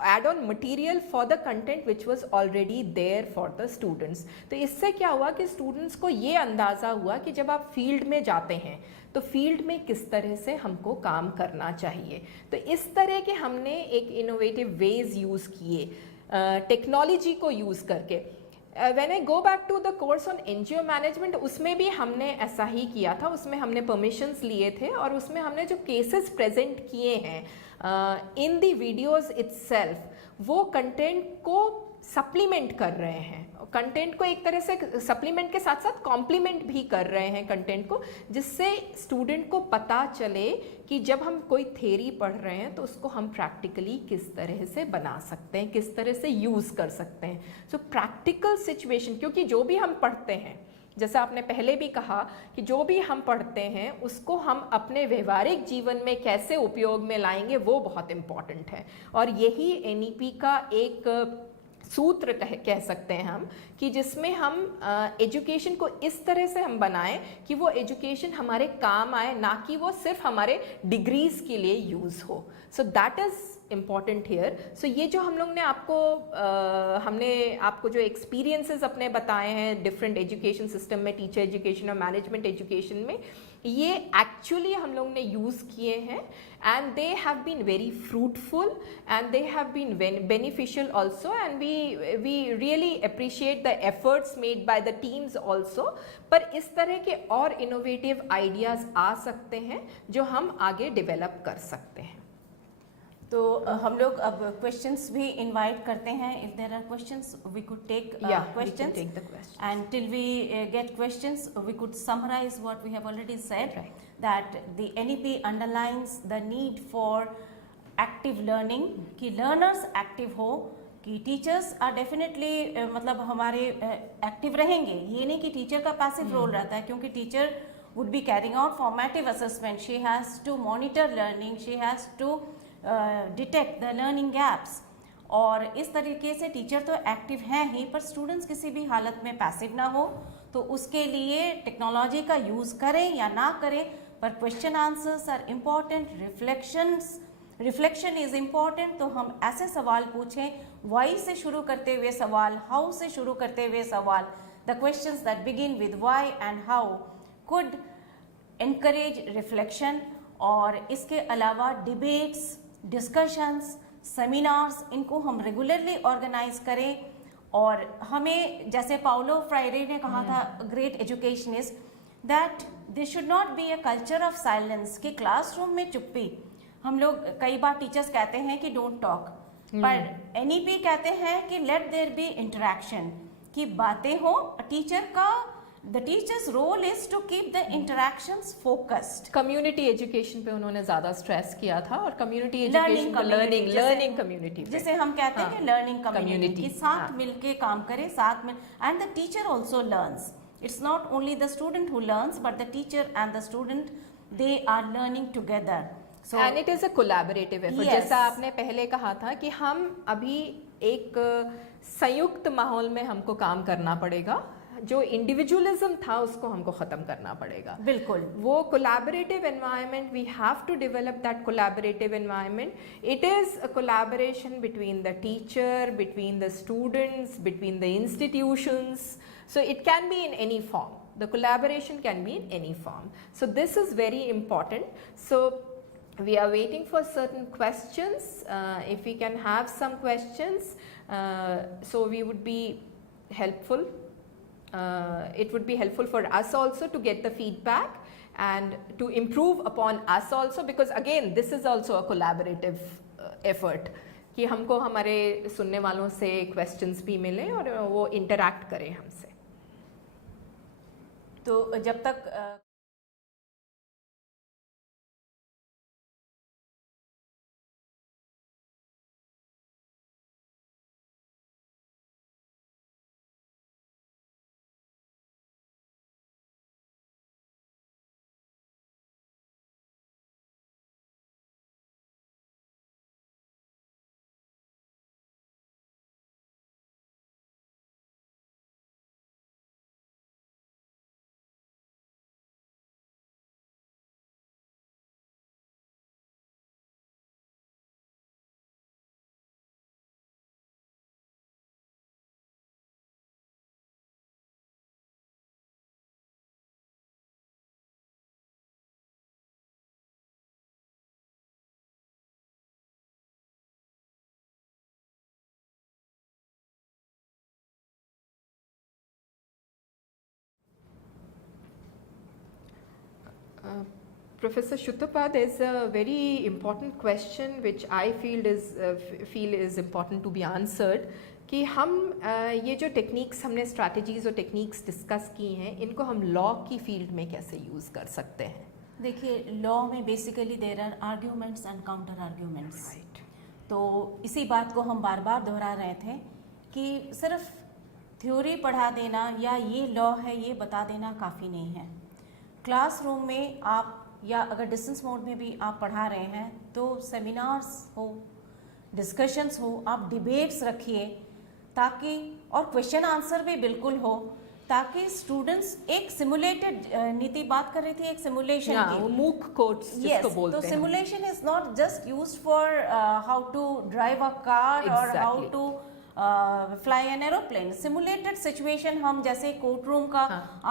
add on material for the content which was already there for the students. तो इससे क्या हुआ कि स्टूडेंट्स को ये अंदाज़ा हुआ कि जब आप फील्ड में जाते हैं तो फील्ड में किस तरह से हमको काम करना चाहिए। तो इस तरह के हमने एक इनोवेटिव वेज यूज़ किए टेक्नोलॉजी को यूज़ करके। When I go back to the course on NGO management, उसमें भी हमने ऐसा ही किया था। उसमें हमने परमिशंस लिए थे और उसमें हमने जो केसेस प्रेजेंट किए हैं इन द वीडियोस इटसेल्फ, वो कंटेंट को सप्लीमेंट कर रहे हैं, कंटेंट को एक तरह से सप्लीमेंट के साथ साथ कॉम्प्लीमेंट भी कर रहे हैं कंटेंट को, जिससे स्टूडेंट को पता चले कि जब हम कोई थ्योरी पढ़ रहे हैं तो उसको हम प्रैक्टिकली किस तरह से बना सकते हैं, किस तरह से यूज़ कर सकते हैं। सो प्रैक्टिकल सिचुएशन, क्योंकि जो भी हम पढ़ते हैं, जैसा आपने पहले भी कहा कि जो भी हम पढ़ते हैं उसको हम अपने व्यवहारिक जीवन में कैसे उपयोग में लाएंगे, वो बहुत इम्पॉर्टेंट है। और यही एनईपी का एक सूत्र कह सकते हैं हम, कि जिसमें हम एजुकेशन को इस तरह से हम बनाएं कि वो एजुकेशन हमारे काम आए, ना कि वो सिर्फ हमारे डिग्रीज के लिए यूज़ हो। So that is important here. So ये जो हम लोग ने हमने आपको जो एक्सपीरियंसेस अपने बताए हैं डिफरेंट एजुकेशन सिस्टम में, टीचर एजुकेशन और मैनेजमेंट एजुकेशन में, ये एक्चुअली हम लोग ने यूज़ किए हैं and they have been very fruitful and they have been beneficial also, and we really appreciate the efforts made by the teams also। पर इस तरह के और innovative ideas आ सकते हैं जो हम आगे develop कर सकते हैं। तो हम लोग अब क्वेश्चंस भी इनवाइट करते हैं। If there are questions we could take questions, and till we get questions we could summarise what we have already said, that the NEP underlines the need for active learning, कि learners active हो, कि teachers are definitely मतलब हमारे active रहेंगे। ये नहीं कि teacher का पैसिव रोल रहता है, क्योंकि teacher would be carrying out formative assessment, she has to monitor learning, she has to detect the learning gaps. और इस तरीके से टीचर तो एक्टिव हैं ही, पर स्टूडेंट्स किसी भी हालत में पैसिव ना हो, तो उसके लिए टेक्नोलॉजी का यूज़ करें या ना करें, पर question answers are important, reflection is important. तो हम ऐसे सवाल पूछें, वाई से शुरू करते हुए सवाल, हाउ से शुरू करते हुए सवाल, the questions that begin with why and how could encourage reflection. और इसके अलावा डिबेट्स, डिस्कशंस, सेमिनार्स, इनको हम रेगुलरली ऑर्गेनाइज करें। और हमें, जैसे पाउलो फ्रायरे ने कहा था, great educationist, that this should not be a culture of silence, कि क्लासरूम में चुप्पी। हम लोग कई बार टीचर्स कहते हैं कि डोंट टॉक, पर एनईपी कहते हैं कि लेट देयर बी इंटरेक्शन, कि बातें हो। टीचर का The teacher's role is to keep the interactions focused। Community education पे उन्होंने ज़्यादा स्ट्रेस किया था, और कम्युनिटी एजुकेशन लर्निंग कम्युनिटी, जिसे हम कहते हैं कि लर्निंग कम्युनिटी, कि साथ मिलके काम करें, साथ में, and the teacher also learns. It's not only the student who learns, but the teacher and the student, they are learning together. And it is a collaborative effort. जैसा आपने पहले कहा था कि हम अभी एक संयुक्त माहौल में हमको काम करना पड़ेगा, जो इंडिविजुअलिज्म था उसको हमको ख़त्म करना पड़ेगा। बिल्कुल, वो collaborative environment, we have to develop that collaborative environment. It is a collaboration between the teacher, between the students, between the institutions. So it can be in any form, the collaboration can be in any form. So this is very important. So we are waiting for certain questions. If we can have some questions, so we would be helpful. It would be helpful for us also to get the feedback and to improve upon us also, because again this is also a collaborative effort, कि हमको हमारे सुनने वालों से questions भी मिले और वो interact करें हमसे। तो जब तक Professor Sutapa, there's a very important question which I feel is important to be answered कि हम ये जो टेक्निक्स हमने स्ट्रैटेजीज और टेक्निक्स डिस्कस की हैं इनको हम लॉ की फील्ड में कैसे यूज़ कर सकते हैं? देखिए, लॉ में basically there are arguments and counter arguments. Right. तो इसी बात को हम बार बार दोहरा रहे थे कि सिर्फ थ्योरी पढ़ा देना या ये लॉ है ये बता देना काफ़ी नहीं है। क्लासरूम में आप या अगर डिस्टेंस मोड में भी आप पढ़ा रहे हैं तो सेमिनार्स हो, डिस्कशंस हो, आप डिबेट्स रखिए ताकि, और क्वेश्चन आंसर भी बिल्कुल हो, ताकि स्टूडेंट्स एक सिमुलेटेड, नीति बात कर रही थी एक सिमुलेशन की, मूक कोर्स जिसको बोलते हैं। तो simulation is not just used for how to drive a car और how to fly an aeroplane. Simulated situation हम जैसे कोर्ट रूम का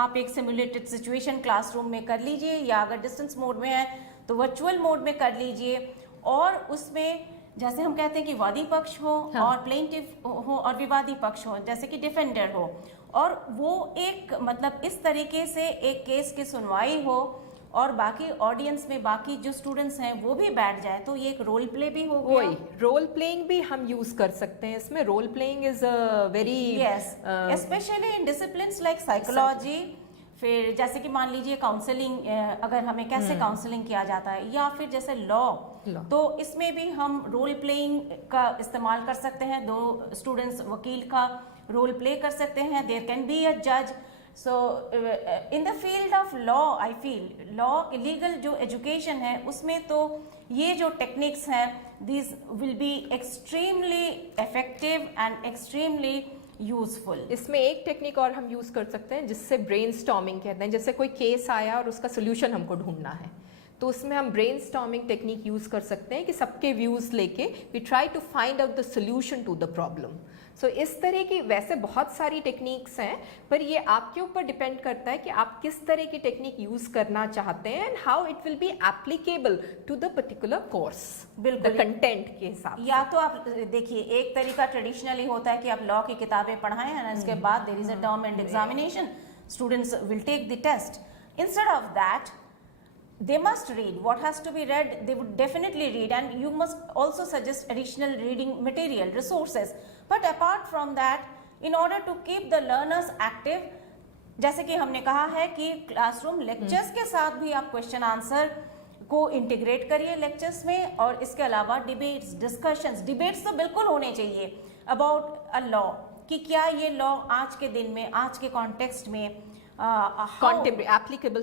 आप एक सिमुलेटेड सिचुएशन क्लासरूम में कर लीजिए, या अगर डिस्टेंस मोड में है तो वर्चुअल मोड में कर लीजिए, और उसमें जैसे हम कहते हैं कि वादी पक्ष हो और प्लेंटिव हो और विवादी पक्ष हो, जैसे कि डिफेंडर हो, और वो एक मतलब इस तरीके से एक केस की सुनवाई हो और बाकी ऑडियंस में बाकी जो स्टूडेंट्स हैं वो भी बैठ जाए, तो ये एक रोल प्ले भी हो गया। वही रोल प्लेइंग भी हम यूज कर सकते हैं इसमें। Role playing is a very specially in disciplines like psychology. फिर जैसे कि मान लीजिए काउंसलिंग, अगर हमें कैसे काउंसलिंग किया जाता है, या फिर जैसे लॉ, तो इसमें भी हम रोल प्लेइंग का इस्तेमाल कर सकते हैं। दो स्टूडेंट्स वकील का रोल प्ले कर सकते हैं, देयर कैन बी अ जज। So in the field of law I feel law legal जो एजुकेशन है उसमें तो ये जो टेक्निक्स हैं this will be extremely effective and extremely useful. इसमें एक टेक्निक और हम यूज कर सकते हैं जिससे ब्रेनस्टॉर्मिंग कहते हैं। जैसे कोई केस आया और उसका सोल्यूशन हमको ढूंढना है, तो उसमें हम ब्रेनस्टॉर्मिंग टेक्निक यूज कर सकते हैं कि सबके व्यूज लेके we try to find out the solution to the problem. So इस तरह की वैसे बहुत सारी टेक्निक्स हैं, पर ये आपके ऊपर डिपेंड करता है कि आप किस तरह की टेक्निक यूज करना चाहते हैं and how it will be applicable to the particular course, the content के हिसाब से। या तो आप देखिए, एक तरीका ट्रेडिशनली होता है कि आप लॉ की किताबें पढ़ाएं और इसके बाद there is a term end examination, students will take the test. Instead of that they must read what has to be read, they would definitely read, and you must also suggest additional reading material resources. But apart from that, in order to keep the learners active, जैसे कि हमने कहा है कि classroom lectures के साथ भी आप क्वेश्चन आंसर को इंटीग्रेट करिए लेक्चर्स में, और इसके अलावा डिबेट्स, डिस्कशंस, डिबेट्स तो बिल्कुल होने चाहिए अबाउट अ लॉ, कि क्या ये लॉ आज के दिन में, आज के कॉन्टेक्स्ट में एप्लीकेबल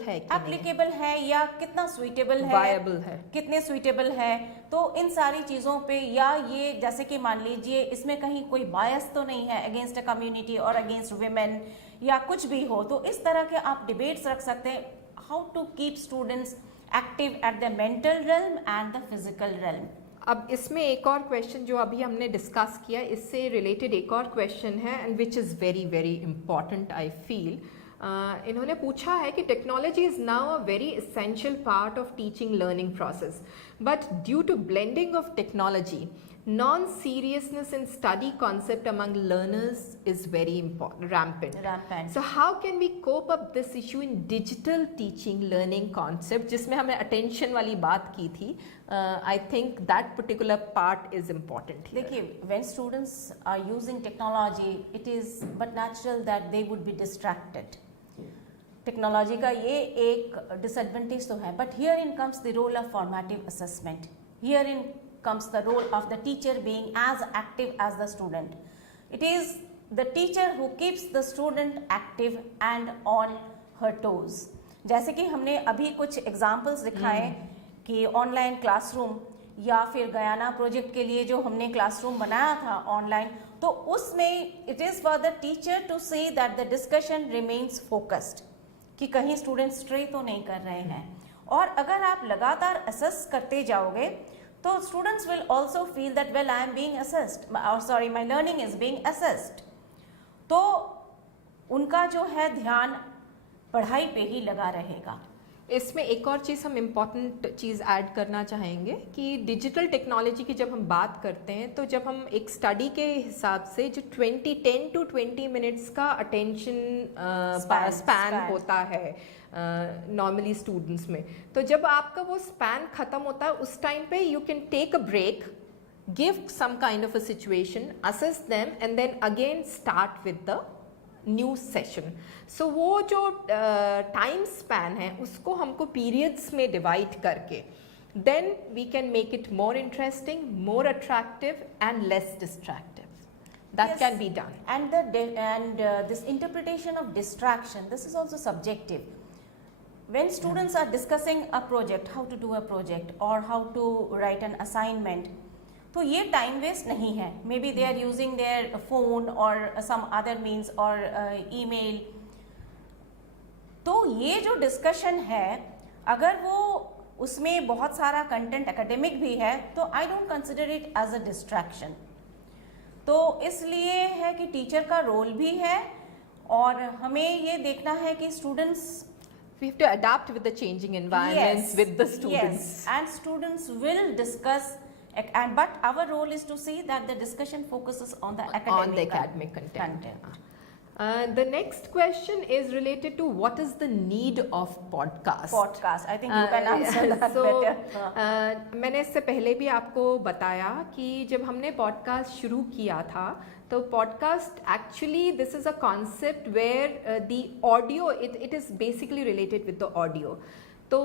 है या कितना सुइटेबल है, वायबल है, कितने सुइटेबल है। तो इन सारी चीज़ों पे, या ये जैसे कि मान लीजिए इसमें कहीं कोई बायस तो नहीं है अगेंस्ट अ कम्युनिटी और अगेंस्ट वुमेन या कुछ भी हो, तो इस तरह के आप डिबेट्स रख सकते हैं। How to keep students active at the mental realm and the physical realm. अब इसमें एक और क्वेश्चन जो अभी हमने डिस्कस किया, इससे रिलेटेड एक और क्वेश्चन है and which is very very important I feel. इन्होंने पूछा है कि technology is now a very essential part of teaching learning process, but due to blending of technology non-seriousness in study concept among learners is very rampant. So how can we cope up this issue in digital teaching learning concept, जिसमें हमने attention वाली बात की थी? I think that particular part is important here. देखिए, when students are using technology, it is but natural that they would be distracted. Technology का ये एक डिसएडवांटेज तो है, but herein comes the role of formative assessment. Herein comes the role of the teacher being as active as the student. It is the teacher who keeps the student active and on her toes. जैसे कि हमने अभी कुछ examples दिखाए कि online classroom, या फिर Guyana project के लिए जो हमने क्लासरूम बनाया था ऑनलाइन, तो उसमें it is for the teacher to see that the discussion remains focused, कि कहीं स्टूडेंट स्ट्रे तो नहीं कर रहे हैं। और अगर आप लगातार असेस करते जाओगे तो students will also feel that well I am being assessed, और sorry my learning is being assessed, तो उनका जो है ध्यान पढ़ाई पे ही लगा रहेगा। इसमें एक और चीज़ हम इम्पॉर्टेंट चीज़ ऐड करना चाहेंगे कि डिजिटल टेक्नोलॉजी की जब हम बात करते हैं तो जब हम एक स्टडी के हिसाब से जो 10 to 20 मिनट्स का अटेंशन स्पैन होता है नॉर्मली स्टूडेंट्स में, तो जब आपका वो स्पैन ख़त्म होता है उस टाइम पे you can take a break, give some kind of a situation, assess them and then again start with the new session. So वो जो टाइम स्पैन है उसको हमको पीरियड्स में डिवाइड करके then we can make it more interesting, more attractive and less distractive. That Yes. can be done. And this interpretation of distraction, this is also subjective. When students are discussing a project, how to do a project or how to write an assignment, तो ये time waste नहीं है. Maybe they are using their phone और some other means और email. तो ये जो discussion है अगर वो उसमें बहुत सारा कंटेंट एकेडमिक भी है तो I don't consider it as a distraction. तो इसलिए है कि टीचर का रोल भी है और हमें ये देखना है कि students We have to adapt with the changing environments with the students. Yes, and students will discuss. But our role is to see that the discussion focuses on the academic content. The next question is related to what is the need of podcast. I think you can answer that better. मैंने इससे पहले भी आपको बताया कि जब हमने podcast शुरू किया था तो podcast actually this is a concept where the audio it is basically related with the audio. तो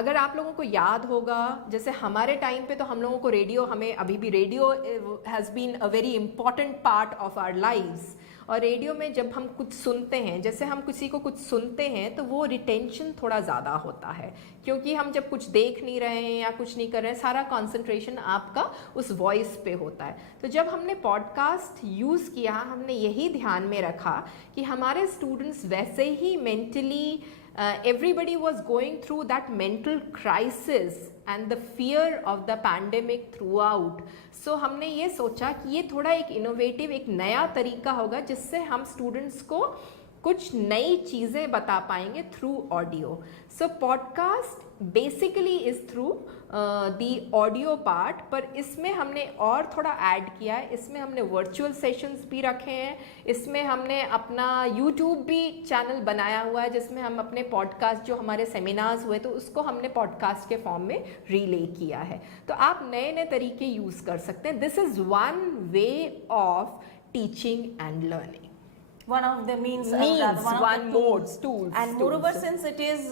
अगर आप लोगों को याद होगा जैसे हमारे टाइम पे तो हम लोगों को रेडियो, हमें अभी भी radio has been a very important part of our lives. और रेडियो में जब हम कुछ सुनते हैं, जैसे हम किसी को कुछ सुनते हैं तो वो रिटेंशन थोड़ा ज़्यादा होता है क्योंकि हम जब कुछ देख नहीं रहे हैं या कुछ नहीं कर रहे हैं सारा कंसंट्रेशन आपका उस वॉइस पे होता है. तो जब हमने पॉडकास्ट यूज़ किया हमने यही ध्यान में रखा कि हमारे स्टूडेंट्स वैसे ही mentally everybody was going through that mental crisis and the fear of the pandemic throughout. So हमने ये सोचा कि ये थोड़ा एक इनोवेटिव, एक नया तरीका होगा जिससे हम स्टूडेंट्स को कुछ नई चीज़ें बता पाएंगे through audio. So podcast basically is through the audio part, पर इसमें हमने और थोड़ा ऐड किया है. इसमें हमने वर्चुअल सेशंस भी रखे हैं, इसमें हमने अपना यूट्यूब भी चैनल बनाया हुआ है जिसमें हम अपने पॉडकास्ट जो हमारे सेमिनार्स हुए तो उसको हमने पॉडकास्ट के फॉर्म में रिले किया है. तो आप नए नए तरीके यूज़ कर सकते हैं. This is one way of teaching and learning. One of the means one modes, tools. And moreover, since it is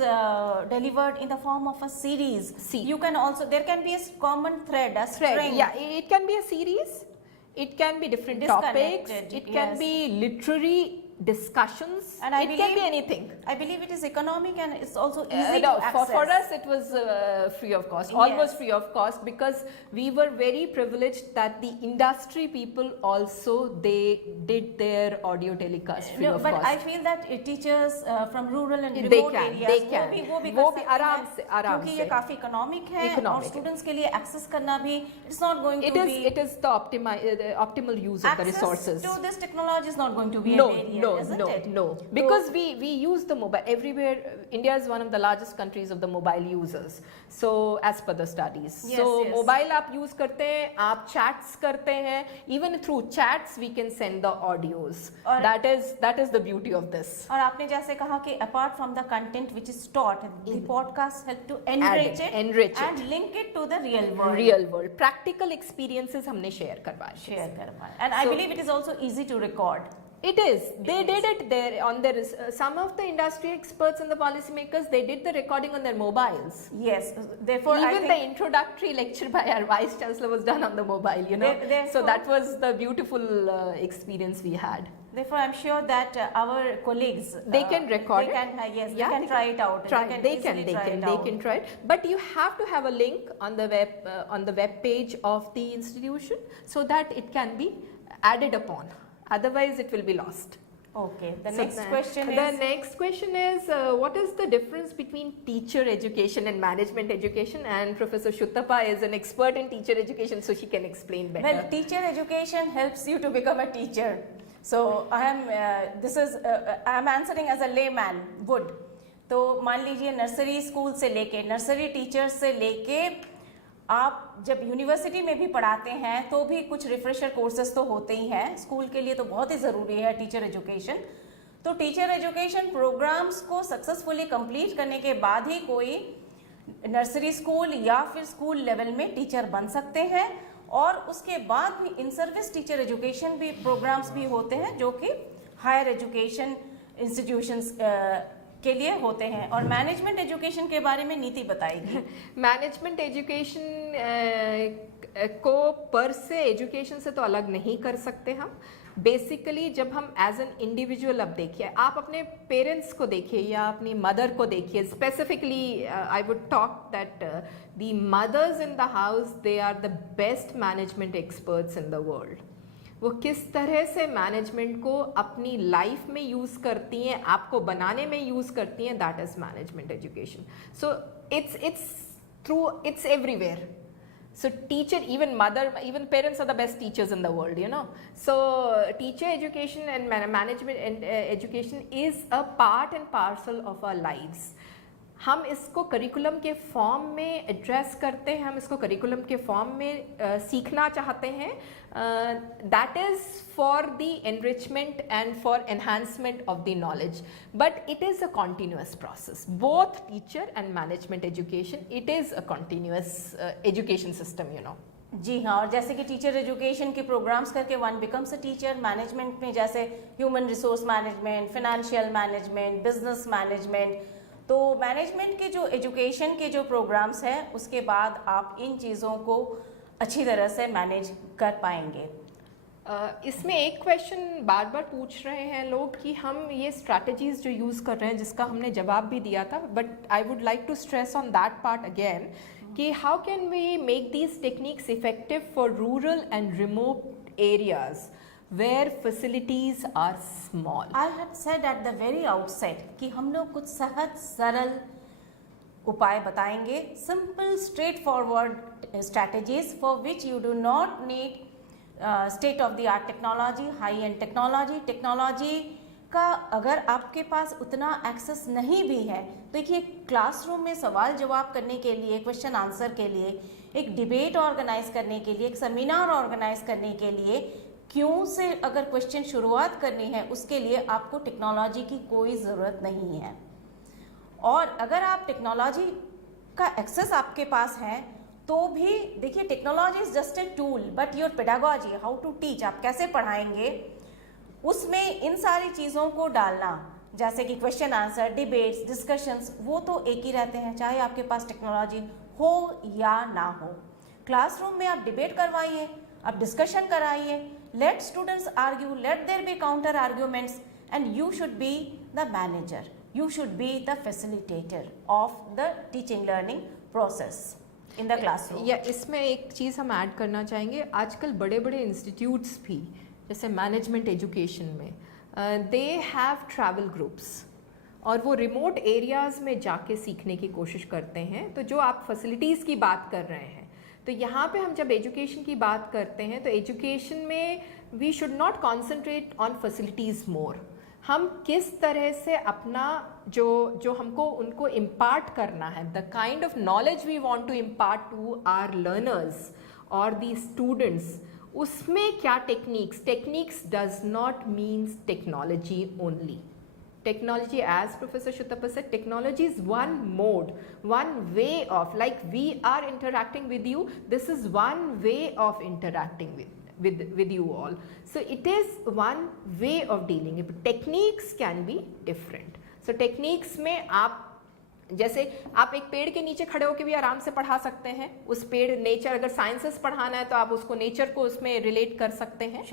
delivered in the form of a series, you can also, there can be a common thread, a string. Yeah, it can be a series, it can be different topics, it can be literary discussions, and it can be anything. I believe it is economic and it's also easy to access. For us it was free of cost, almost free of cost, because we were very privileged that the industry people also they did their audio telecast free of but cost. I feel that teachers from rural and remote areas वो भी आराम से क्योंकि ये काफी economic है और students के लिए एक्सेस करना भी it's not going to be, it is the optimal use of the resources. Access to this technology is not going to be a barrier. No, because we use the mobile everywhere. India is one of the largest countries of the mobile users, so as per the studies. Mobile आप use करते हैं, आप chats करते हैं, even through chats we can send the audios. That is the beauty of this. और आपने जैसे कहा कि apart from the content which is taught, the podcast help to enrich it and link it to the real world. Practical experiences हमने share करवाए. And I believe it is also easy to record. It is. They did it there on their. Some of the industry experts and the policymakers, they did the recording on their mobiles. Yes. Therefore, even the introductory lecture by our vice chancellor was done on the mobile. You know. So that was the beautiful experience we had. Therefore, I'm sure that our colleagues they can record they can, yes, they can try it out. They can try it. But you have to have a link on the web page of the institution so that it can be added upon. Otherwise, it will be lost. Okay. The next question is what is the difference between teacher education and management education? And Professor Sutapa is an expert in teacher education, so she can explain better. Well, teacher education helps you to become a teacher. So I am answering as a layman would. तो मान लीजिए nursery school से लेके, nursery teachers से लेके आप जब university में भी पढ़ाते हैं तो भी कुछ रिफ्रेशर कोर्सेज तो होते ही हैं। स्कूल के लिए तो बहुत ही ज़रूरी है टीचर एजुकेशन। तो टीचर एजुकेशन प्रोग्राम्स को सक्सेसफुली कंप्लीट करने के बाद ही कोई नर्सरी स्कूल या फिर स्कूल लेवल में टीचर बन सकते हैं। और उसके बाद भी इन सर्विस टीचर एजुकेशन भी प्रोग्राम्स भी होते हैं जो कि हायर एजुकेशन इंस्टीट्यूशंस के लिए होते हैं। और मैनेजमेंट एजुकेशन के बारे में नीति बताएगी। मैनेजमेंट एजुकेशन को पर से एजुकेशन से तो अलग नहीं कर सकते हम। बेसिकली जब हम एज एन इंडिविजुअल, अब देखिए आप अपने पेरेंट्स को देखिए या अपनी मदर को देखिए, specifically I would talk that the mothers in the house they are the best management experts in the world. वो किस तरह से मैनेजमेंट को अपनी लाइफ में यूज़ करती हैं, आपको बनाने में यूज़ करती हैं, that is management education. So it's everywhere. So teacher, even mother, even parents are the best teachers in the world, you know. So teacher education and management and education is a part and parcel of our lives. हम इसको curriculum के form में address करते हैं, हम इसको curriculum के form में सीखना चाहते हैं। That is for the enrichment and for enhancement of the knowledge, but it is a continuous process. Both teacher and management education, it is a continuous education system, you know. जी हाँ, और जैसे कि teacher education के programmes करके one becomes a teacher. Management में जैसे human resource management, financial management, business management, तो मैनेजमेंट के जो एजुकेशन के जो प्रोग्राम्स हैं उसके बाद आप इन चीज़ों को अच्छी तरह से मैनेज कर पाएंगे। इसमें एक क्वेश्चन बार बार पूछ रहे हैं लोग कि हम ये स्ट्रैटेजीज जो यूज़ कर रहे हैं, जिसका हमने जवाब भी दिया था, but I would like to stress on that part again कि how can we make these techniques effective for rural and remote areas where facilities are small. I had said at the very outset कि हम लोग कुछ सहज सरल उपाय बताएंगे, simple straightforward strategies for which you do not need state of the art technology, high end technology। Technology का अगर आपके पास उतना एक्सेस नहीं भी है, देखिए क्लासरूम में सवाल जवाब करने के लिए, क्वेश्चन आंसर के लिए, एक डिबेट ऑर्गेनाइज करने के लिए, एक सेमिनार ऑर्गेनाइज करने के लिए, क्यों से अगर क्वेश्चन शुरुआत करनी है उसके लिए आपको टेक्नोलॉजी की कोई ज़रूरत नहीं है। और अगर आप टेक्नोलॉजी का एक्सेस आपके पास है तो भी देखिए technology is just a tool, but your pedagogy, how to teach, आप कैसे पढ़ाएंगे, उसमें इन सारी चीज़ों को डालना, जैसे कि क्वेश्चन आंसर, डिबेट्स, डिस्कशंस, वो तो एक ही रहते हैं चाहे आपके पास टेक्नोलॉजी हो या ना हो। क्लासरूम में आप डिबेट करवाइए, आप डिस्कशन कराइए, let students argue, let there be counter arguments, and you should be the manager, you should be the facilitator of the teaching learning process in the classroom। या इसमें एक चीज़ हम ऐड करना चाहेंगे, आजकल बड़े बड़े इंस्टीट्यूट्स भी जैसे मैनेजमेंट एजुकेशन में दे हैव ट्रैवल ग्रुप्स और वो रिमोट एरियाज़ में जाके सीखने की कोशिश करते हैं। तो जो आप फैसिलिटीज़ की बात कर रहे हैं, तो यहाँ पे हम जब एजुकेशन की बात करते हैं तो एजुकेशन में we should not concentrate on facilities more. हम किस तरह से अपना जो हमको उनको इम्पार्ट करना है, the kind of knowledge we want to impart to our learners और दी स्टूडेंट्स, उसमें क्या techniques does not means technology only. Technology, as Professor Sutapa said, technology is one mode, one way of, like we are interacting with you, this is one way of interacting with you all. So it is one way of dealing it. Techniques can be different. So techniques में आप जैसे आप एक पेड़ के नीचे खड़े होकर भी आराम से पढ़ा सकते हैं, उस पेड़ नेचर, अगर साइंसेस पढ़ाना है तो आप उसको नेचर को उसमें रिलेट कर सकते हैं।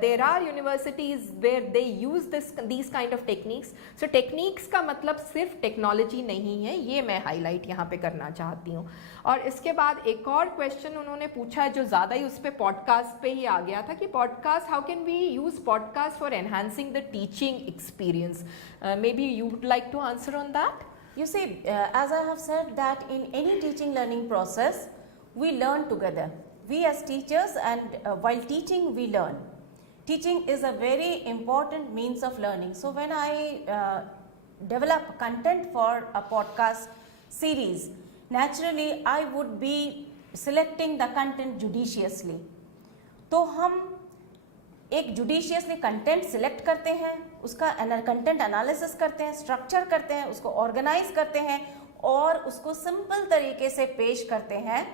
There are universities where they use these kind of techniques. So techniques का मतलब सिर्फ टेक्नोलॉजी नहीं है, ये मैं हाईलाइट यहाँ पे करना चाहती हूँ। और इसके बाद एक और क्वेश्चन उन्होंने पूछा जो ज़्यादा ही उस पर पॉडकास्ट पे ही आ गया था कि podcast, how can we use podcast for enhancing the teaching experience. Maybe you would like to answer on that? You see, as I have said that in any teaching learning process, we learn together. We as teachers, and while teaching we learn. Teaching is a very important means of learning. So when I develop content for a podcast series, naturally I would be selecting the content judiciously. तो हम एक judiciously content select करते हैं, उसका content analysis करते हैं, structure करते हैं, उसको ऑर्गेनाइज करते हैं और उसको सिंपल तरीके से पेश करते हैं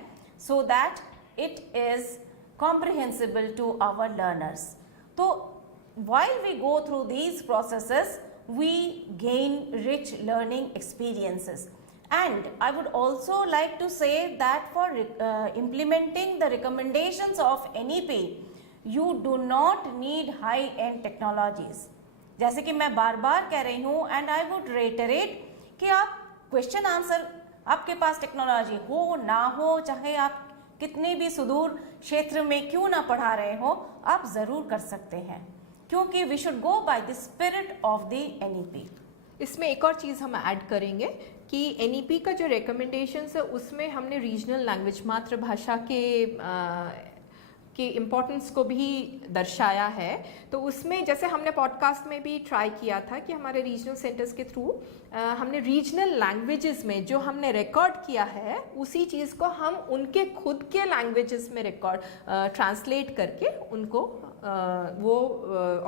so that it is comprehensible to our learners. तो while we go through these processes, we gain rich learning experiences. And I would also like to say that for implementing the recommendations of NEP, you do not need high end technologies. जैसे कि मैं बार बार कह रही हूँ and I would reiterate कि आप question answer, आपके पास technology हो ना हो, चाहे आप कितने भी सुदूर क्षेत्र में क्यों ना पढ़ा रहे हो, आप ज़रूर कर सकते हैं, क्योंकि we should go by the spirit of the NEP. इसमें एक और चीज़ हम ऐड करेंगे कि NEP का जो रिकमेंडेशंस है उसमें हमने रीजनल लैंग्वेज, मातृभाषा के इम्पोर्टेंस को भी दर्शाया है. तो उसमें जैसे हमने पॉडकास्ट में भी ट्राई किया था कि हमारे रीजनल सेंटर्स के थ्रू हमने रीजनल लैंग्वेजेस में जो हमने रिकॉर्ड किया है उसी चीज़ को हम उनके खुद के लैंग्वेजेस में रिकॉर्ड ट्रांसलेट करके उनको वो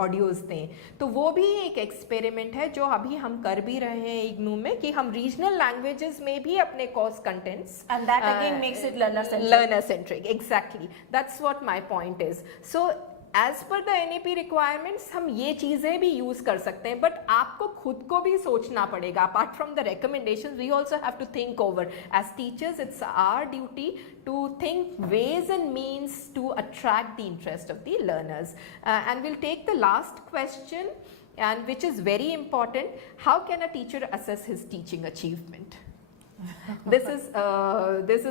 ऑडियोज़ दें. तो वो भी एक एक्सपेरिमेंट है जो अभी हम कर भी रहे हैं इग्नू में कि हम रीजनल लैंग्वेजेस में भी अपने course contents, and that again makes it learner centric. Exactly, that's what my point is. So as per the NEP requirements हम ये चीज़ें भी यूज़ कर सकते हैं, बट आपको खुद को भी सोचना पड़ेगा. Apart from the recommendations we also have to think over. As teachers it's our duty to think ways and means to attract the interest of the learners. And we'll take the last question, and which is very important. How can a teacher assess his teaching achievement? This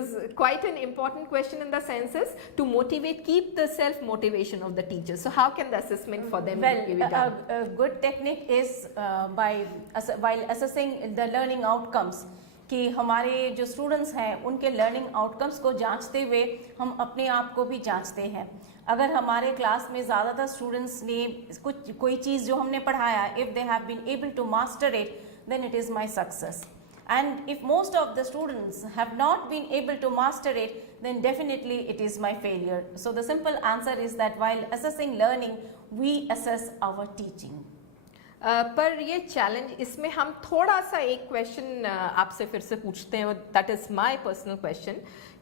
is quite an important question in the senses to motivate, keep the self motivation of the teacher. So how can the assessment for them be done? A good technique is while assessing the learning outcomes, कि हमारे जो students हैं उनके learning outcomes को जांचते हुए हम अपने आप को भी जांचते हैं. अगर हमारे क्लास में ज़्यादातर स्टूडेंट्स ने कोई चीज़ जो हमने पढ़ाया, if they have been able to master it, then it is my success. And if most of the students have not been able to master it, then definitely it is my failure. So the simple answer is that while assessing learning, we assess our teaching. पर ये challenge, इसमें हम थोड़ा सा एक question आपसे फिर से पूछते हैं, that is my personal question,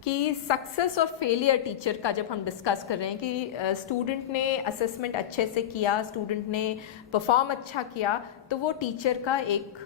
कि सक्सेस और फेलियर टीचर का जब हम डिस्कस कर रहे हैं कि स्टूडेंट ने असेसमेंट अच्छे से किया, स्टूडेंट ने परफॉर्म अच्छा किया, तो वो टीचर का एक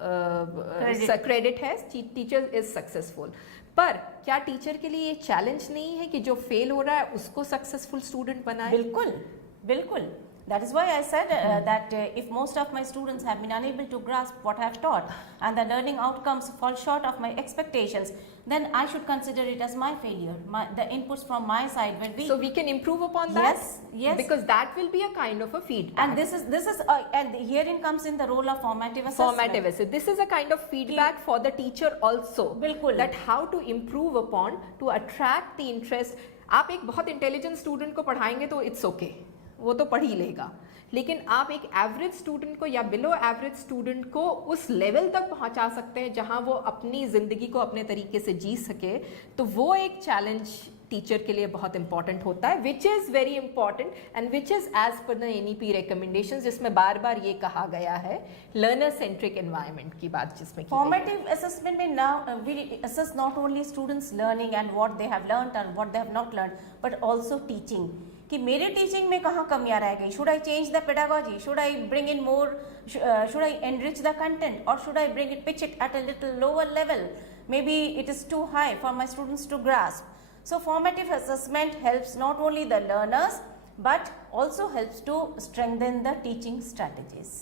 क्रेडिट है, टीचर इज सक्सेसफुल. पर क्या टीचर के लिए ये चैलेंज नहीं है कि जो फेल हो रहा है उसको सक्सेसफुल स्टूडेंट बनाए? बिल्कुल बिल्कुल. That is why I said that if most of my students have been unable to grasp what I have taught and the learning outcomes fall short of my expectations, then I should consider it as my failure. The inputs from my side will be. So we can improve upon that. Yes. Because that will be a kind of a feedback. And this is and herein comes in the role of formative assessment. Formative assessment. This is a kind of feedback for the teacher also. बिल्कुल. That how to improve upon to attract the interest. आप एक बहुत intelligent student को पढ़ाएंगे तो it's okay, वो तो पढ़ ही लेगा. लेकिन आप एक एवरेज स्टूडेंट को या बिलो एवरेज स्टूडेंट को उस लेवल तक पहुंचा सकते हैं जहां वो अपनी ज़िंदगी को अपने तरीके से जी सके, तो वो एक चैलेंज टीचर के लिए बहुत इंपॉर्टेंट होता है, which is very important and which is as per the NEP recommendations, जिसमें बार बार ये कहा गया है लर्नर सेंट्रिक एनवायरनमेंट की बात जिसमें फॉर्मेटिव असेसमेंट में now we assess not only students learning and what they have learned and what they have not learned, but also teaching, कि मेरे टीचिंग में कहाँ कमियाँ रह गई. Should I change the pedagogy, should I bring in more, should I enrich the content, और should I bring it, pitch it at a little lower level, maybe it is too high for my students to grasp. So formative assessment helps not only the learners but also helps to strengthen the teaching strategies.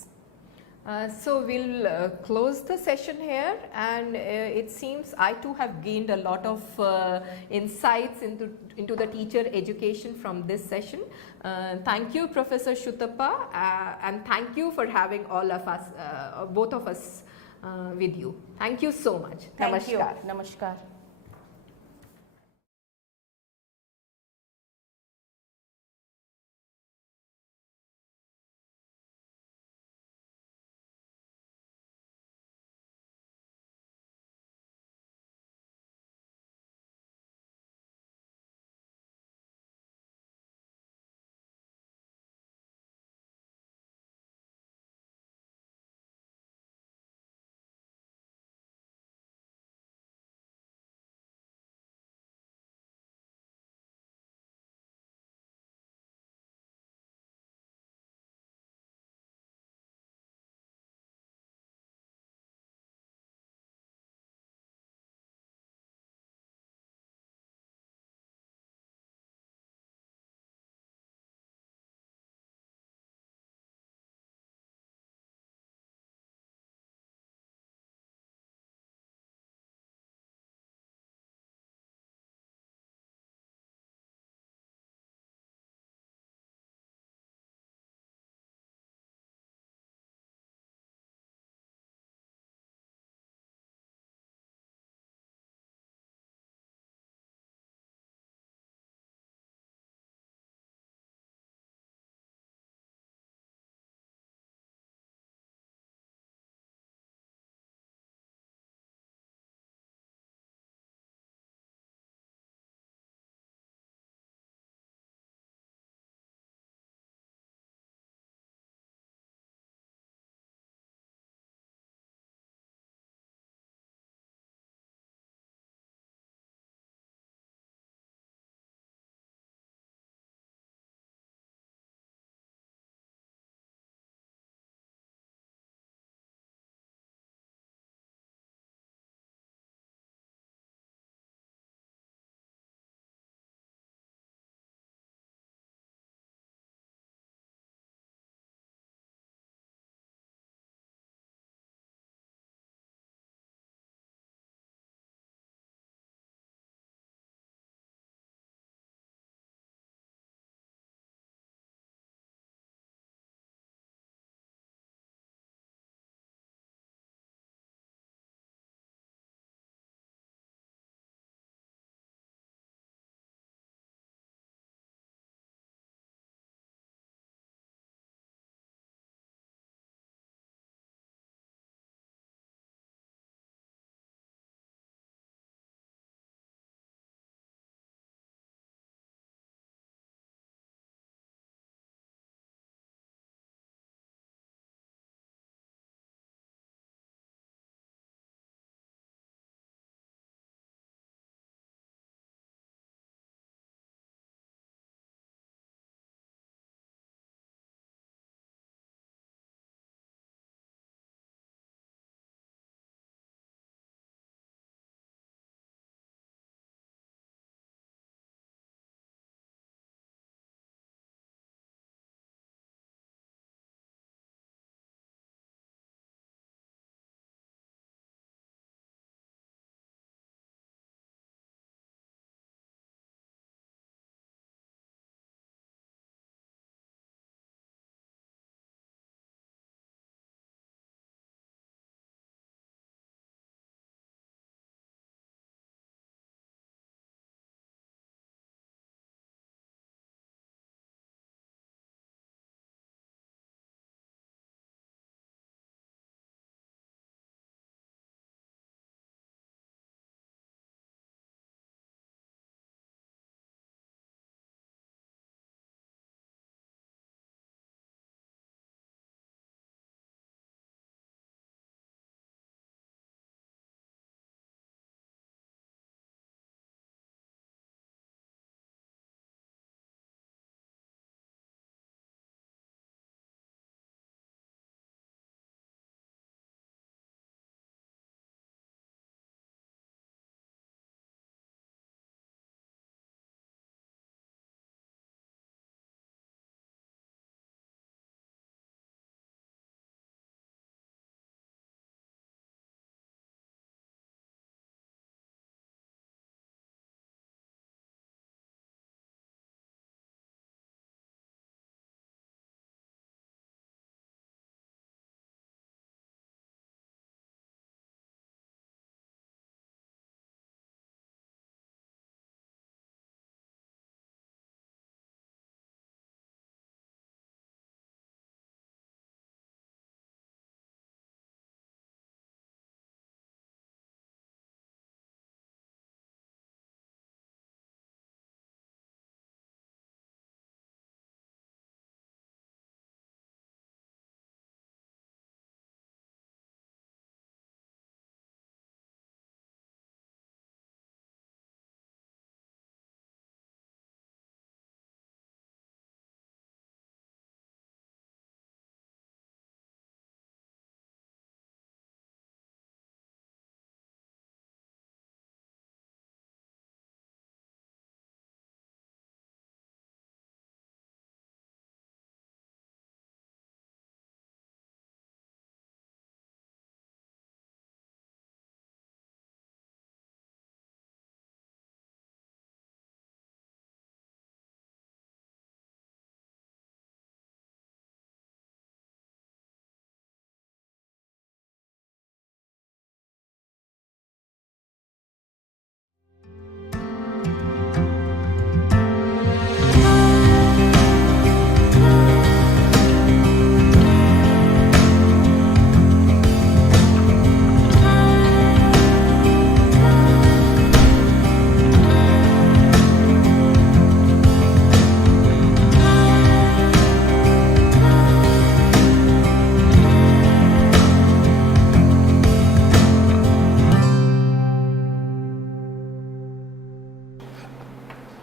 So we'll close the session here, and it seems I too have gained a lot of insights into the teacher education from this session. Thank you, Professor Sutapa, and thank you for having all of us, both of us with you. Thank you so much. Thank you. Namaskar.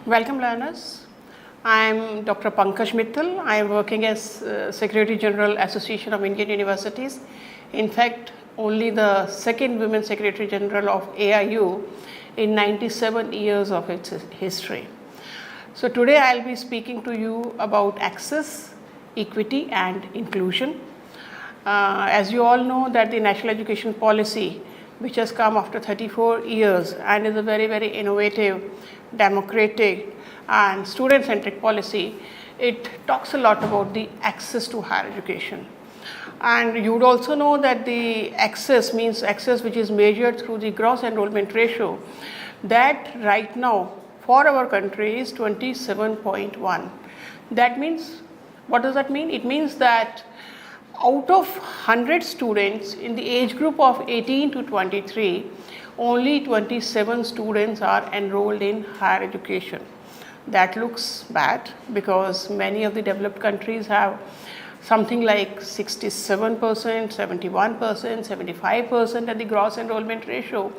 Welcome learners. I am Dr. Pankaj Mittal. I am working as Secretary General Association of Indian Universities. In fact, only the second Women Secretary General of AIU in 97 years of its history. So today I will be speaking to you about access, equity and inclusion. As you all know that the National Education Policy, which has come after 34 years and is a very, very innovative, democratic and student-centric policy, it talks a lot about the access to higher education. And you would also know that the access means access which is measured through the gross enrollment ratio, that right now for our country is 27.1. That means, what does that mean? It means that out of 100 students in the age group of 18 to 23, only 27 students are enrolled in higher education. That looks bad because many of the developed countries have something like 67%, 71%, 75% at the gross enrollment ratio.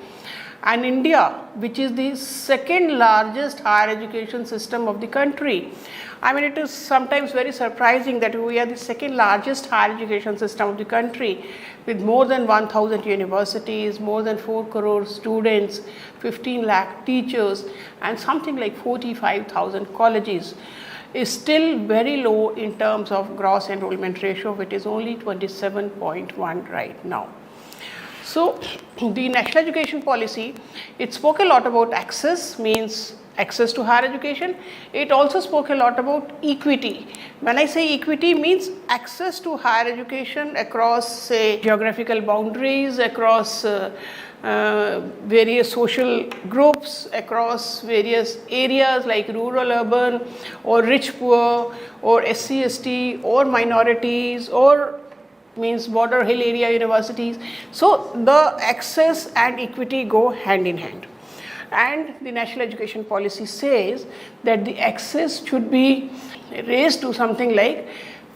And India, which is the second largest higher education system of the country, I mean, it is sometimes very surprising that we are the second largest higher education system of the country with more than 1,000 universities, more than 4 crore students, 15 lakh teachers and something like 45,000 colleges, is still very low in terms of gross enrollment ratio, which is only 27.1 right now. So the National Education Policy, it spoke a lot about access, means access to higher education. It also spoke a lot about equity. When I say equity, means access to higher education across, say, geographical boundaries, across various social groups, across various areas like rural, urban or rich, poor or SC, ST or minorities or means border hill area universities. So the access and equity go hand in hand. And the National Education Policy says that the access should be raised to something like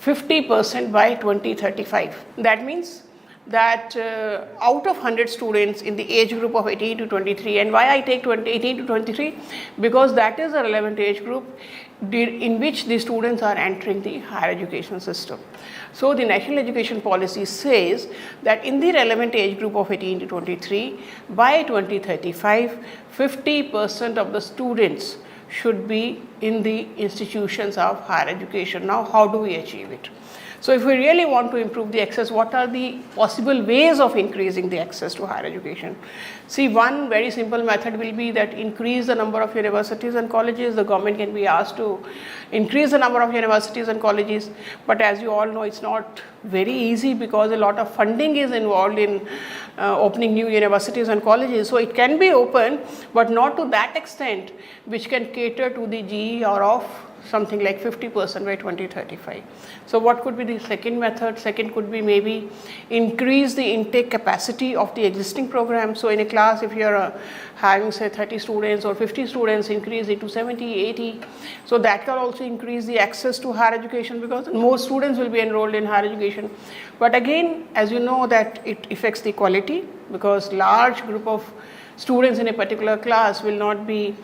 50% by 2035. That means that out of 100 students in the age group of 18 to 23, and why I take 18 to 23? Because that is a relevant age group in which the students are entering the higher education system. So the National Education Policy says that in the relevant age group of 18 to 23, by 2035, 50% of the students should be in the institutions of higher education. Now, how do we achieve it? So if we really want to improve the access, what are the possible ways of increasing the access to higher education? See, one very simple method will be that increase the number of universities and colleges. The government can be asked to increase the number of universities and colleges, but as you all know, it's not very easy because a lot of funding is involved in opening new universities and colleges. So it can be open, but not to that extent which can cater to the GER of something like 50% by 2035. So what could be the second method? Second could be maybe increase the intake capacity of the existing program. So in a class, if you are having say 30 students or 50 students, increase it to 70, 80. So that can also increase the access to higher education because more students will be enrolled in higher education. But again, as you know, that it affects the quality because large group of students in a particular class will not be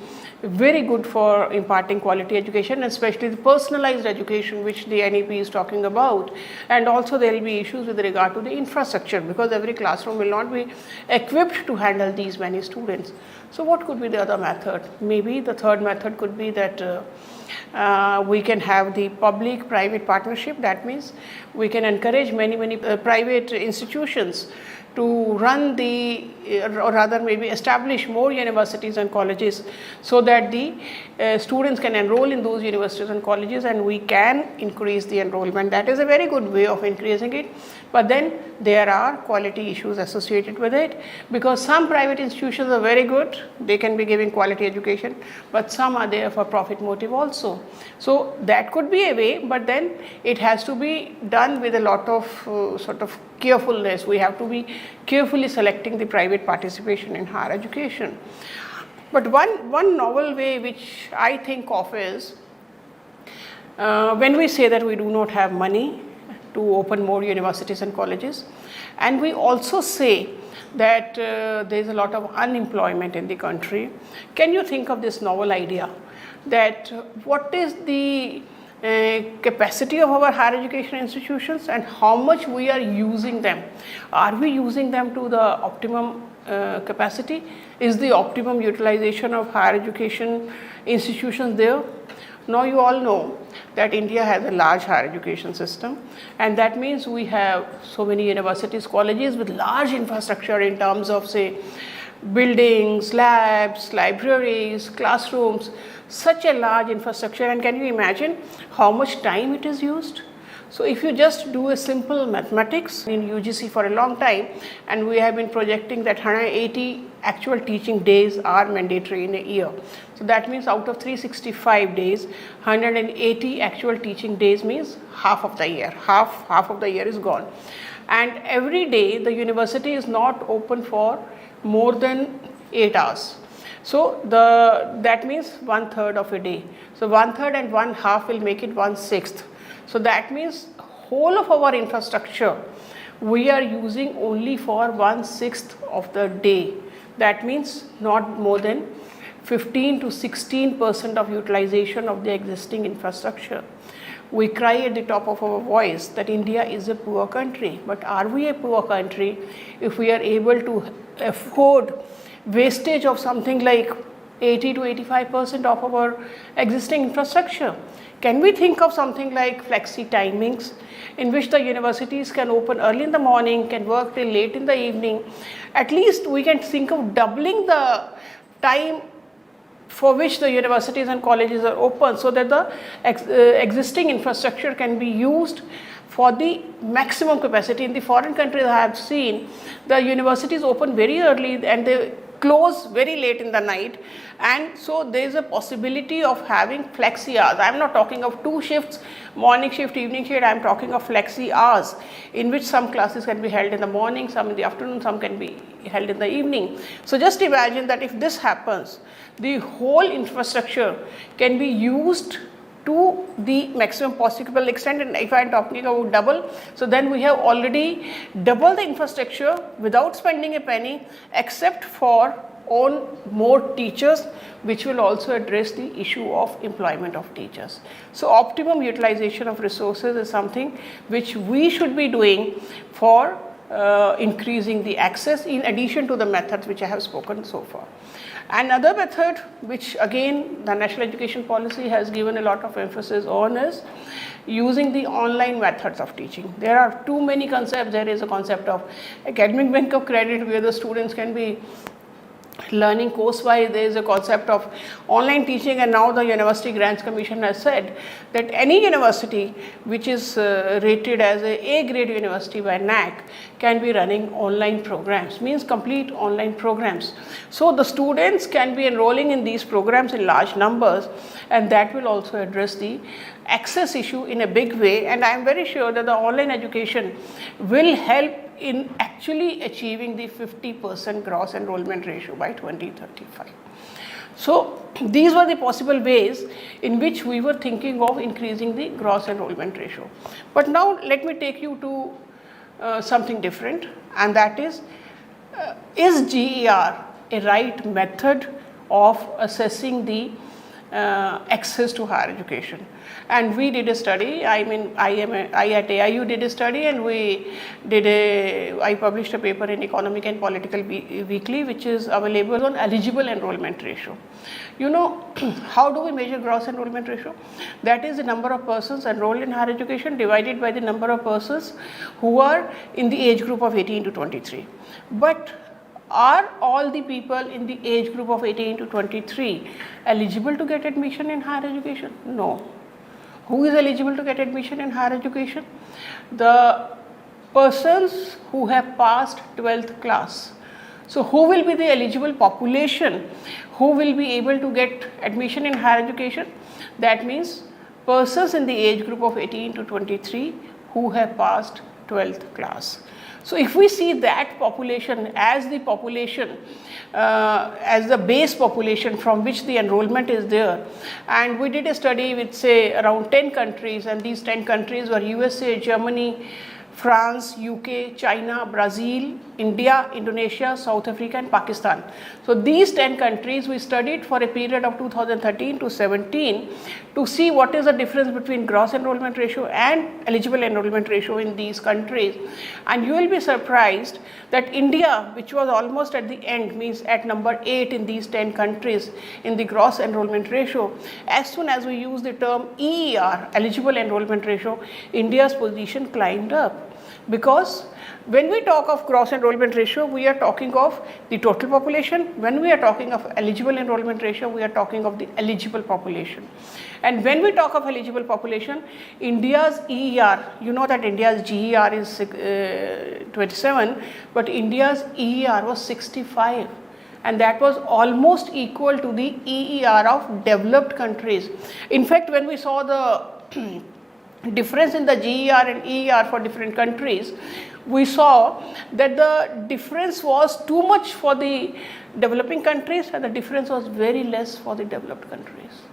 very good for imparting quality education, especially the personalized education which the NEP is talking about. And also there will be issues with regard to the infrastructure because every classroom will not be equipped to handle these many students. So what could be the other method? Maybe the third method could be that we can have the public-private partnership. That means we can encourage many private institutions to run the, or rather maybe establish more universities and colleges so that the students can enroll in those universities and colleges and we can increase the enrollment. That is a very good way of increasing it. But then there are quality issues associated with it because some private institutions are very good, they can be giving quality education, but some are there for profit motive also. So that could be a way, but then it has to be done with a lot of sort of carefulness. We have to be carefully selecting the private participation in higher education. But one novel way which I think of is when we say that we do not have money, to open more universities and colleges. And we also say that there is a lot of unemployment in the country. Can you think of this novel idea that what is the capacity of our higher education institutions and how much we are using them? Are we using them to the optimum capacity? Is the optimum utilization of higher education institutions there? Now you all know that India has a large higher education system, and that means we have so many universities, colleges with large infrastructure in terms of, say, buildings, labs, libraries, classrooms, such a large infrastructure. And can you imagine how much time it is used? So if you just do a simple mathematics in UGC for a long time, and we have been projecting that 180 actual teaching days are mandatory in a year. So that means out of 365 days, 180 actual teaching days means half of the year. Half of the year is gone. And every day the university is not open for more than 8 hours. So that means 1/3 of a day. So 1/3 and 1/2 will make it 1/6. So that means whole of our infrastructure we are using only for 1/6 of the day. That means not more than 15 to 16% of utilization of the existing infrastructure. We cry at the top of our voice that India is a poor country, but are we a poor country if we are able to afford wastage of something like 80 to 85% of our existing infrastructure? Can we think of something like flexi timings in which the universities can open early in the morning, can work till late in the evening? At least we can think of doubling the time for which the universities and colleges are open, so that the existing infrastructure can be used for the maximum capacity. In the foreign countries I have seen the universities open very early and they close very late in the night, and so there is a possibility of having flexi hours. I am not talking of 2 shifts, morning shift, evening shift. I am talking of flexi hours in which some classes can be held in the morning, some in the afternoon, some can be held in the evening. So just imagine that if this happens, the whole infrastructure can be used to the maximum possible extent. And if I am talking about double, so then we have already doubled the infrastructure without spending a penny, except for on more teachers, which will also address the issue of employment of teachers. So optimum utilization of resources is something which we should be doing for increasing the access, in addition to the methods which I have spoken so far. Another method which again the National Education Policy has given a lot of emphasis on is using the online methods of teaching. There are too many concepts. There is a concept of academic bank of credit where the students can be learning course-wise. There is a concept of online teaching, and now the University Grants Commission has said that any university which is rated as a A-grade university by NAC can be running online programs, means complete online programs. So the students can be enrolling in these programs in large numbers, and that will also address the access issue in a big way. And I am very sure that the online education will help in actually achieving the 50% gross enrollment ratio by 2035. So these were the possible ways in which we were thinking of increasing the gross enrollment ratio. But now let me take you to something different, and that is GER a right method of assessing the access to higher education? And we did a study. I at AIU did a study, and I published a paper in Economic and Political Weekly, which is available on eligible enrollment ratio. You know, how do we measure gross enrollment ratio? That is the number of persons enrolled in higher education divided by the number of persons who are in the age group of 18 to 23. But are all the people in the age group of 18 to 23 eligible to get admission in higher education? No. Who is eligible to get admission in higher education? The persons who have passed 12th class. So who will be the eligible population who will be able to get admission in higher education? That means persons in the age group of 18 to 23 who have passed 12th class. So if we see that population as the population, as the base population from which the enrollment is there, and we did a study with say around 10 countries, and these 10 countries were USA, Germany, France, UK, China, Brazil, India, Indonesia, South Africa and Pakistan. So these 10 countries we studied for a period of 2013 to 17 to see what is the difference between gross enrollment ratio and eligible enrollment ratio in these countries. And you will be surprised that India, which was almost at the end, means at number 8 in these 10 countries in the gross enrollment ratio, as soon as we use the term EER, eligible enrollment ratio, India's position climbed up. Because when we talk of gross enrollment ratio, we are talking of the total population. When we are talking of eligible enrollment ratio, we are talking of the eligible population. And when we talk of eligible population, India's EER, you know that India's GER is 27, but India's EER was 65. And that was almost equal to the EER of developed countries. In fact, when we saw the difference in the GER and EER for different countries, we saw that the difference was too much for the developing countries and the difference was very less for the developed countries.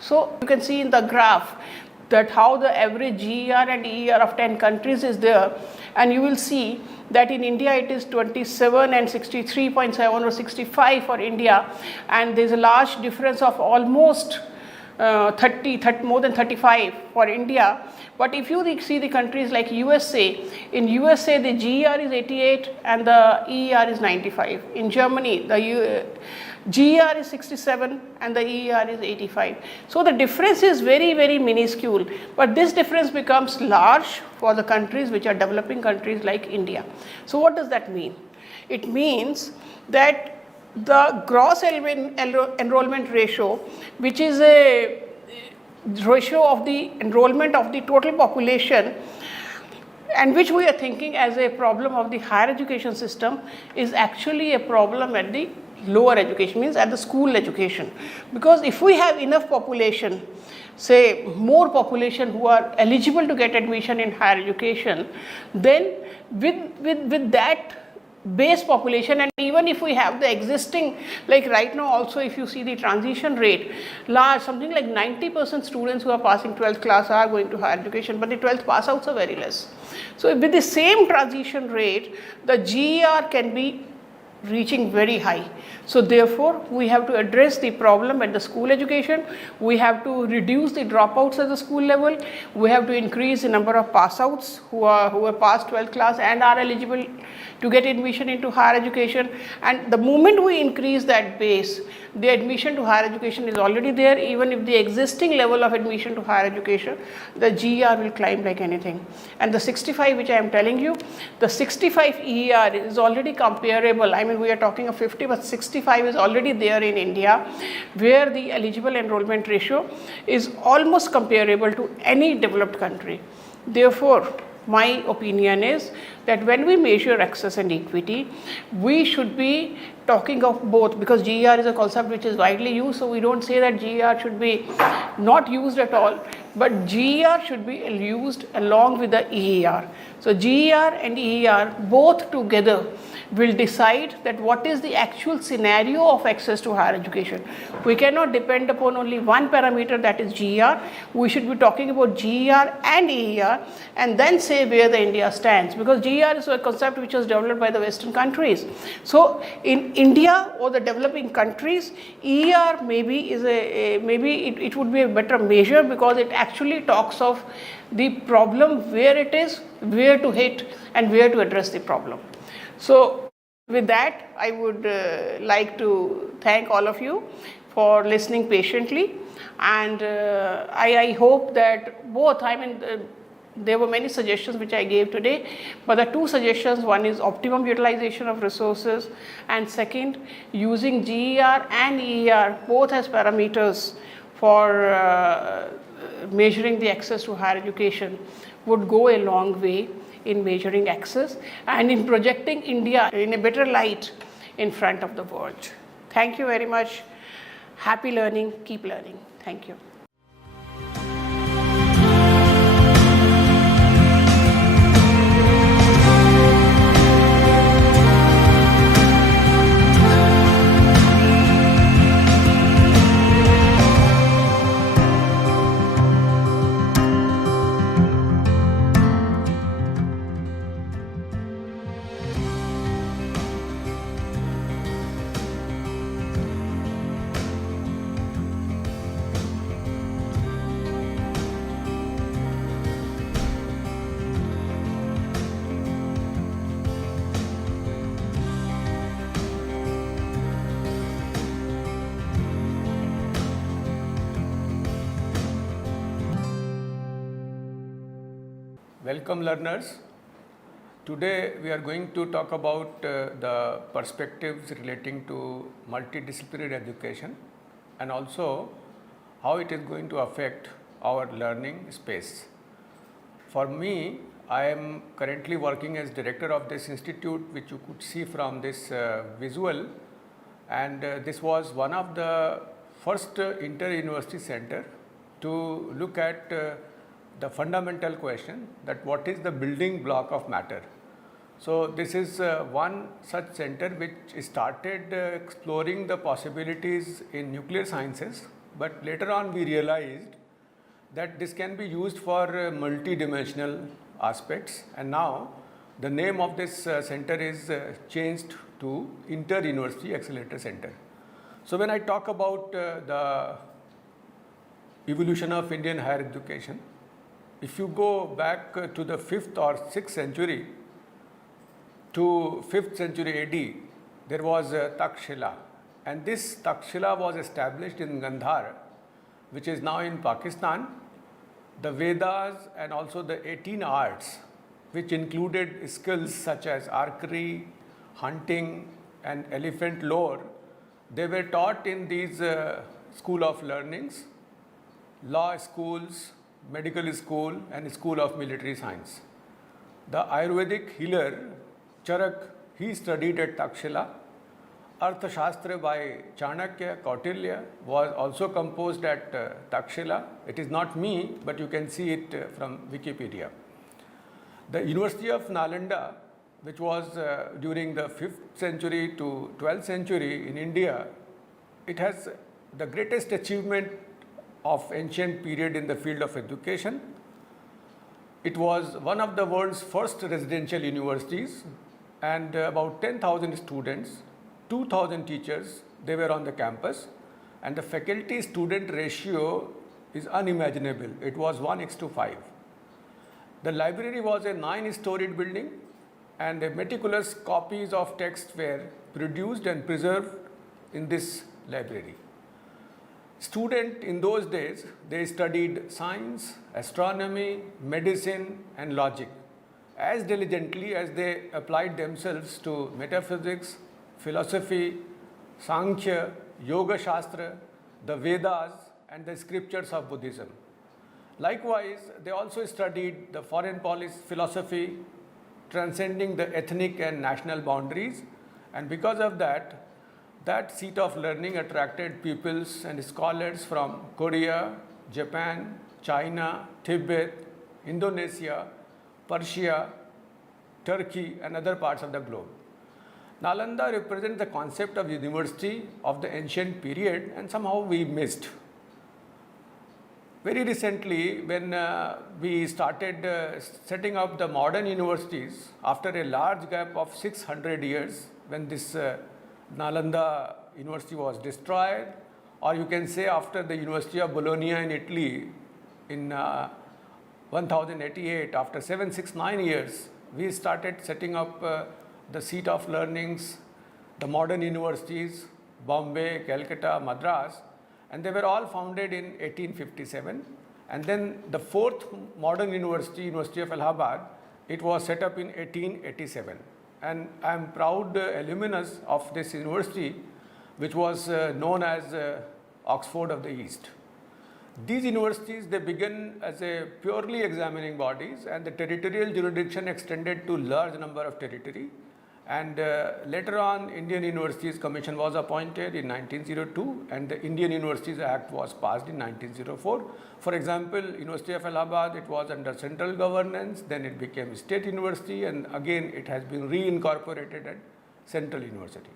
So you can see in the graph that how the average GER and EER of 10 countries is there, and you will see that in India it is 27 and 63.7 or 65 for India, and there is a large difference of almost more than 35 for India. But if you see the countries like USA, in USA the GER is 88 and the EER is 95. In Germany the GER is 67 and the EER is 85. So the difference is very, very minuscule, but this difference becomes large for the countries which are developing countries like India. So what does that mean? It means that the gross enrollment ratio, which is a ratio of the enrollment of the total population, and which we are thinking as a problem of the higher education system, is actually a problem at the lower education, means at the school education. Because if we have enough population, say more population who are eligible to get admission in higher education, then with that base population, and even if we have the existing, like right now also if you see the transition rate, large, something like 90% students who are passing 12th class are going to higher education, but the 12th pass outs are very less. So with the same transition rate, the GER can be reaching very high. So therefore we have to address the problem at the school education. We have to reduce the dropouts at the school level. We have to increase the number of pass outs who are past 12th class and are eligible to get admission into higher education. And the moment we increase that base, the admission to higher education is already there. Even if the existing level of admission to higher education, the GER will climb like anything. And the 65 which I am telling you, the 65 EER is already comparable. I mean, we are talking of 50, but 65 is already there in India, where the eligible enrollment ratio is almost comparable to any developed country. Therefore, my opinion is that when we measure access and equity, we should be talking of both, because GER is a concept which is widely used, so we don't say that GER should be not used at all, but GER should be used along with the EER. So GER and EER both together will decide that what is the actual scenario of access to higher education. We cannot depend upon only one parameter, that is GER. We should be talking about GER and EER and then say where the India stands, because GER is a concept which was developed by the Western countries. So in India or the developing countries, EER maybe is it would be a better measure, because it actually talks of the problem, where it is, where to hit and where to address the problem. So with that, I would like to thank all of you for listening patiently, and I hope that both, there were many suggestions which I gave today, but the two suggestions, one is optimum utilization of resources, and second, using GER and EER both as parameters for measuring the access to higher education would go a long way in measuring access and in projecting India in a better light in front of the world. Thank you very much. Happy learning. Keep learning. Thank you. Welcome learners. Today we are going to talk about the perspectives relating to multidisciplinary education and also how it is going to affect our learning space. For me, I am currently working as director of this institute, which you could see from this visual, and this was one of the first inter-university center to look at the fundamental question that what is the building block of matter. So this is one such center which started exploring the possibilities in nuclear sciences, but later on we realized that this can be used for multi-dimensional aspects, and now the name of this center is changed to Inter-University Accelerator Center. So when I talk about the evolution of Indian higher education, if you go back to the 5th or 6th century to 5th century AD, there was Takshila, and this Takshila was established in Gandhar, which is now in Pakistan. The Vedas and also the 18 arts, which included skills such as archery, hunting and elephant lore, they were taught in these school of learnings, law schools, medical school and school of military science. The Ayurvedic healer Charak, he studied at Takshila. Arthashastra by Chanakya Kautilya was also composed at Takshila. It is not me, but you can see it from Wikipedia. The University of Nalanda, which was during the 5th century to 12th century in India, it has the greatest achievement of ancient period in the field of education. It was one of the world's first residential universities, and about 10,000 students, 2,000 teachers, they were on the campus, and the faculty student ratio is unimaginable. It was 1:5. The library was a 9-storied building, and meticulous copies of texts were produced and preserved in this library. Students in those days, they studied science, astronomy, medicine and logic as diligently as they applied themselves to metaphysics, philosophy, Sankhya, Yoga Shastra, the Vedas and the scriptures of Buddhism. Likewise, they also studied the foreign policy philosophy, transcending the ethnic and national boundaries, and because of that, that seat of learning attracted pupils and scholars from Korea, Japan, China, Tibet, Indonesia, Persia, Turkey and other parts of the globe. Nalanda represents the concept of university of the ancient period, and somehow we missed. Very recently, when we started setting up the modern universities, after a large gap of 600 years, when this Nalanda University was destroyed, or you can say after the University of Bologna in Italy in 1088, after 769 years, we started setting up the seat of learnings, the modern universities, Bombay, Calcutta, Madras, and they were all founded in 1857. And then the fourth modern university, University of Allahabad, it was set up in 1887. And I am proud alumnus of this university, which was known as Oxford of the East. These universities, they began as a purely examining bodies, and the territorial jurisdiction extended to large number of territory. And later on, Indian Universities Commission was appointed in 1902, and the Indian Universities Act was passed in 1904. For example, University of Allahabad, it was under central governance, then it became state university, and again it has been reincorporated at central university.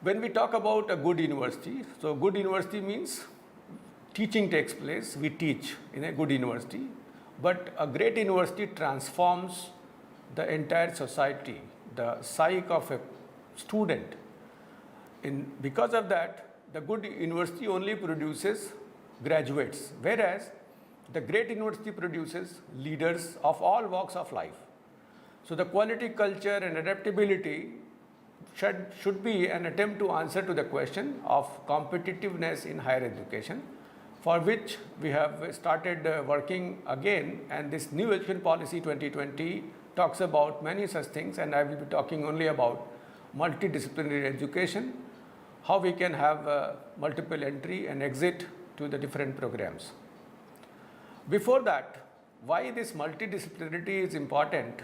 When we talk about a good university, so good university means teaching takes place, we teach in a good university, but a great university transforms the entire society, the psyche of a student. Because of that, the good university only produces graduates, whereas the great university produces leaders of all walks of life. So the quality, culture and adaptability should be an attempt to answer to the question of competitiveness in higher education. for which we have started working again, and this new education policy 2020 talks about many such things, and I will be talking only about multidisciplinary education, how we can have multiple entry and exit to the different programs. Before that, why this multidisciplinarity is important,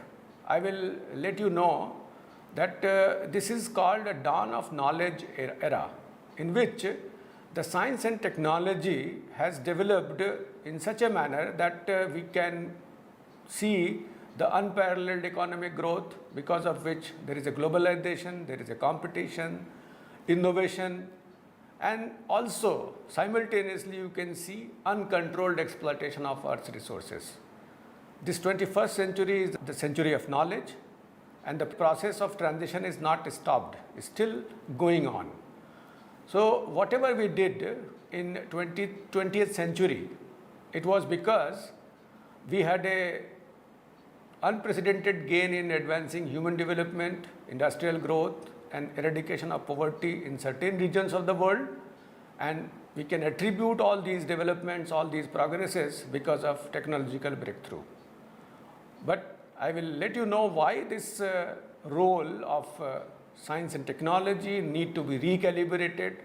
I will let you know that this is called a dawn of knowledge era, in which the science and technology has developed in such a manner that we can see the unparalleled economic growth, because of which there is a globalization, there is a competition, innovation, and also simultaneously you can see uncontrolled exploitation of Earth's resources. This 21st century is the century of knowledge, and the process of transition is not stopped, it's still going on. So whatever we did in 20th century, it was because we had a unprecedented gain in advancing human development, industrial growth, and eradication of poverty in certain regions of the world, and we can attribute all these developments, all these progresses because of technological breakthrough. But I will let you know why this role of science and technology need to be recalibrated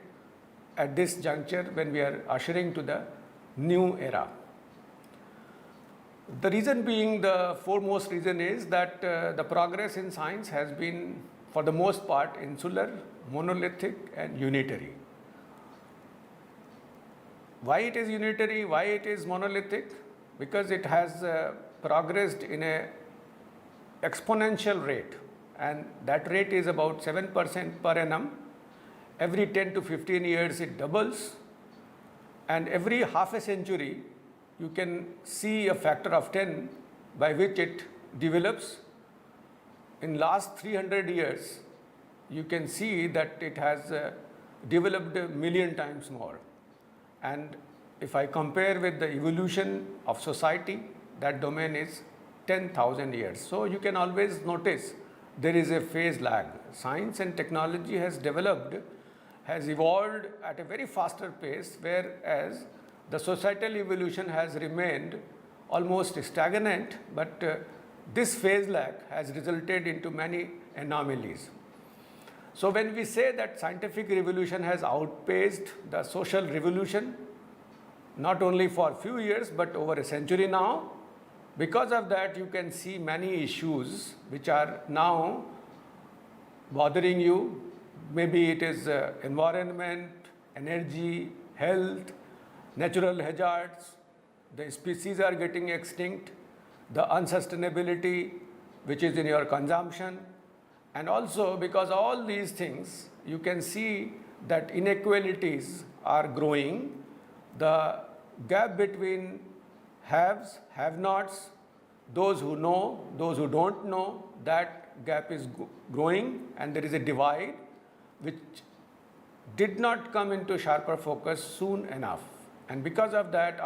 at this juncture when we are ushering to the new era. The reason being, the foremost reason is that the progress in science has been, for the most part, insular, monolithic, and unitary. Why it is unitary? Why it is monolithic? Because it has progressed in a exponential rate, and that rate is about 7% per annum. Every 10 to 15 years it doubles, and every half a century you can see a factor of 10 by which it develops. In last 300 years, you can see that it has developed a million times more. And if I compare with the evolution of society, that domain is 10,000 years. So you can always notice there is a phase lag. Science and technology has developed, has evolved at a very faster pace, whereas the societal evolution has remained almost stagnant, but this phase lag has resulted into many anomalies. So when we say that scientific revolution has outpaced the social revolution, not only for a few years but over a century now, because of that you can see many issues which are now bothering you. Maybe it is environment, energy, health, natural hazards, the species are getting extinct, the unsustainability which is in your consumption, and also because all these things you can see that inequalities are growing. The gap between haves, have-nots, those who know, those who don't know, that gap is growing, and there is a divide which did not come into sharper focus soon enough. And because of that,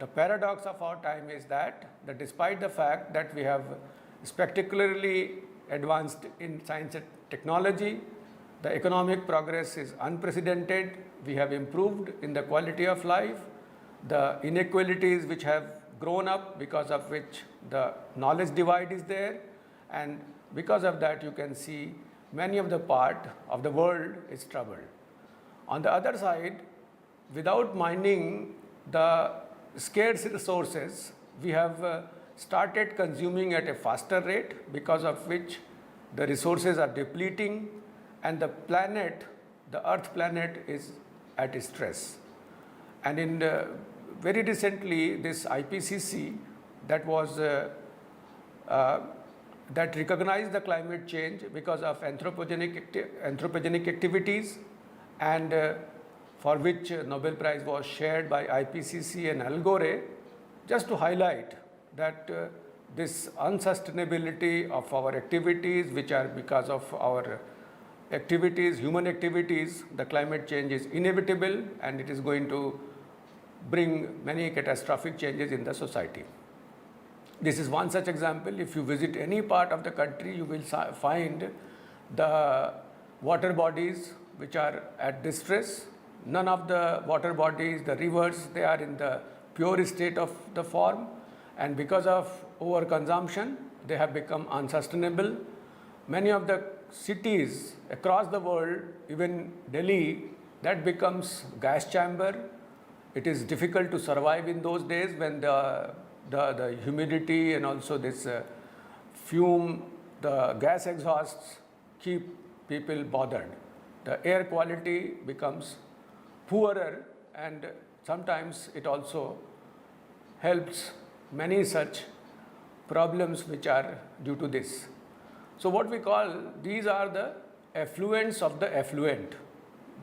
the paradox of our time is that despite the fact that we have spectacularly advanced in science and technology, the economic progress is unprecedented, we have improved in the quality of life, the inequalities which have grown up because of which the knowledge divide is there, and because of that you can see many of the part of the world is troubled. On the other side, without minding the scarce resources, we have started consuming at a faster rate, because of which the resources are depleting and the planet, the Earth planet, is at stress. And in very recently, this IPCC that was that recognized the climate change because of anthropogenic activities, and for which Nobel Prize was shared by IPCC and Al Gore, just to highlight that this unsustainability of our activities, which are because of our activities, human activities, the climate change is inevitable and it is going to bring many catastrophic changes in the society. This is one such example. If you visit any part of the country, you will find the water bodies which are at distress, none of the water bodies, the rivers, they are in the pure state of the form, and because of overconsumption, they have become unsustainable. Many of the cities across the world, even Delhi, that becomes gas chamber. It is difficult to survive in those days when the humidity and also this fume, the gas exhausts keep people bothered. The air quality becomes poorer, and sometimes it also helps many such problems which are due to this. So what we call, these are the effluents of the effluent.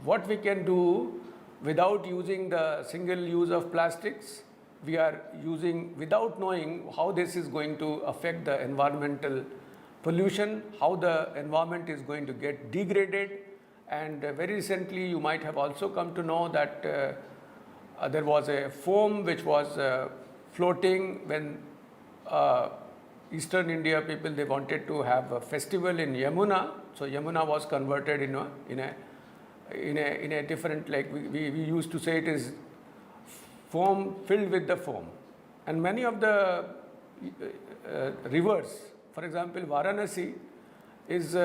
What we can do without using the single use of plastics, we are using without knowing how this is going to affect the environmental pollution, how the environment is going to get degraded. And very recently you might have also come to know that there was a foam which was floating when Eastern India people, they wanted to have a festival in Yamuna. So Yamuna was converted in a different, like we used to say it is foam filled with the foam. And many of the rivers, for example, Varanasi is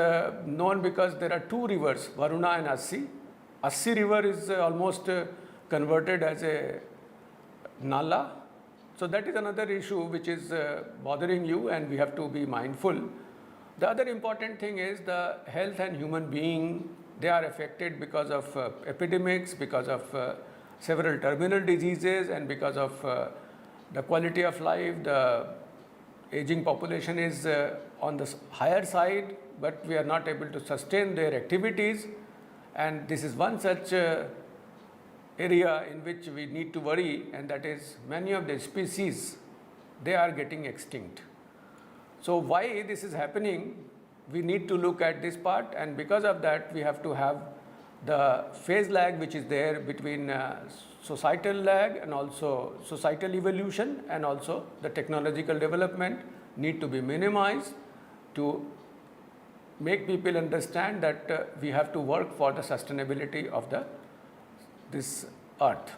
known because there are two rivers, Varuna and Assi. Assi river is almost converted as a nala. So that is another issue which is bothering you, and we have to be mindful. The other important thing is the health and human being, they are affected because of epidemics, because of several terminal diseases, and because of the quality of life. The aging population is on the higher side, but we are not able to sustain their activities, and this is one such area in which we need to worry, and that is many of the species, they are getting extinct. So why this is happening, we need to look at this part, and because of that we have to have the phase lag which is there between societal lag and also societal evolution, and also the technological development need to be minimized to make people understand that we have to work for the sustainability of this earth.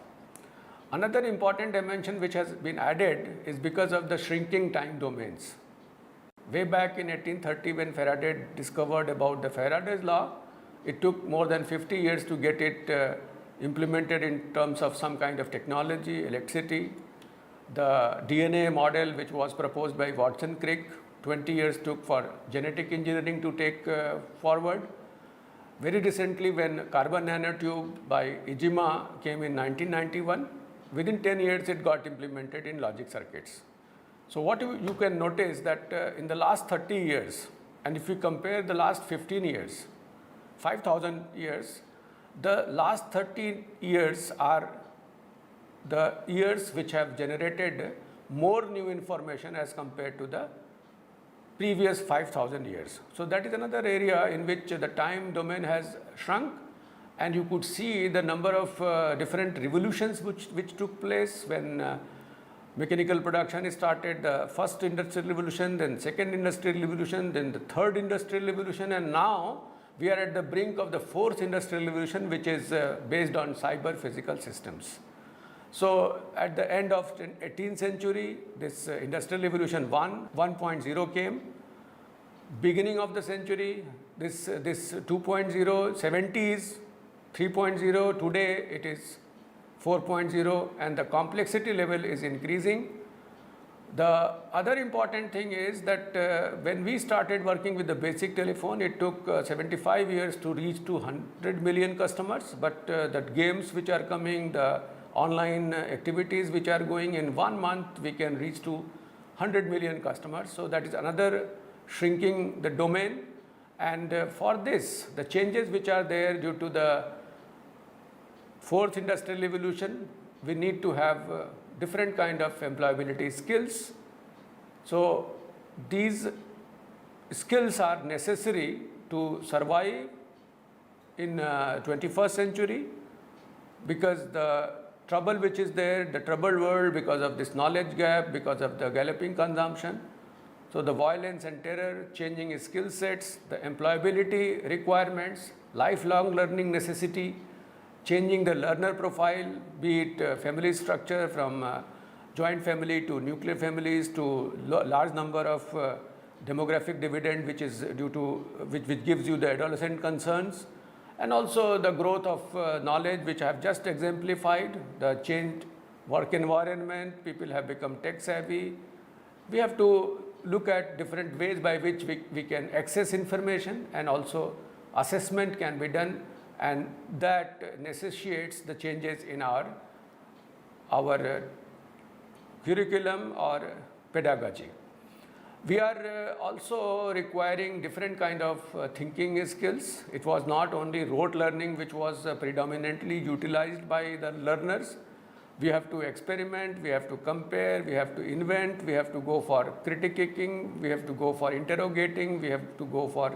Another important dimension which has been added is because of the shrinking time domains. Way back in 1830 when Faraday discovered about the Faraday's law, it took more than 50 years to get it implemented in terms of some kind of technology, electricity. The DNA model which was proposed by Watson Crick, 20 years took for genetic engineering to take forward. Very recently when carbon nanotube by IGNOU came in 1991, within 10 years it got implemented in logic circuits. So what you can notice that in the last 30 years, and if you compare the last 15 years, 5,000 years, the last 30 years are the years which have generated more new information as compared to the previous 5,000 years. So that is another area in which the time domain has shrunk, and you could see the number of different revolutions which took place when mechanical production started, the first industrial revolution, then second industrial revolution, then the third industrial revolution, and now we are at the brink of the fourth industrial revolution, which is based on cyber physical systems. So at the end of 18th century, this industrial revolution 1.0 came. Beginning of the century, this 2.0, 70s, 3.0, today it is 4.0, and the complexity level is increasing. The other important thing is that when we started working with the basic telephone, it took 75 years to reach to 100 million customers, but the games which are coming, the online activities which are going, in 1 month we can reach to 100 million customers. So that is another shrinking the domain, and for this, the changes which are there due to the fourth industrial revolution, we need to have different kind of employability skills. So these skills are necessary to survive in 21st century, because the trouble which is there, the troubled world because of this knowledge gap, because of the galloping consumption. So the violence and terror, changing skill sets, the employability requirements, lifelong learning necessity, changing the learner profile, be it family structure from joint family to nuclear families to large number of demographic dividend which is due to which gives you the adolescent concerns, and also the growth of knowledge which I have just exemplified, the changed work environment, people have become tech savvy. We have to look at different ways by which we can access information, and also assessment can be done, and that necessitates the changes in our curriculum or pedagogy. We are also requiring different kind of thinking skills. It was not only rote learning which was predominantly utilized by the learners. We have to experiment, we have to compare, we have to invent, we have to go for critiquing, we have to go for interrogating, we have to go for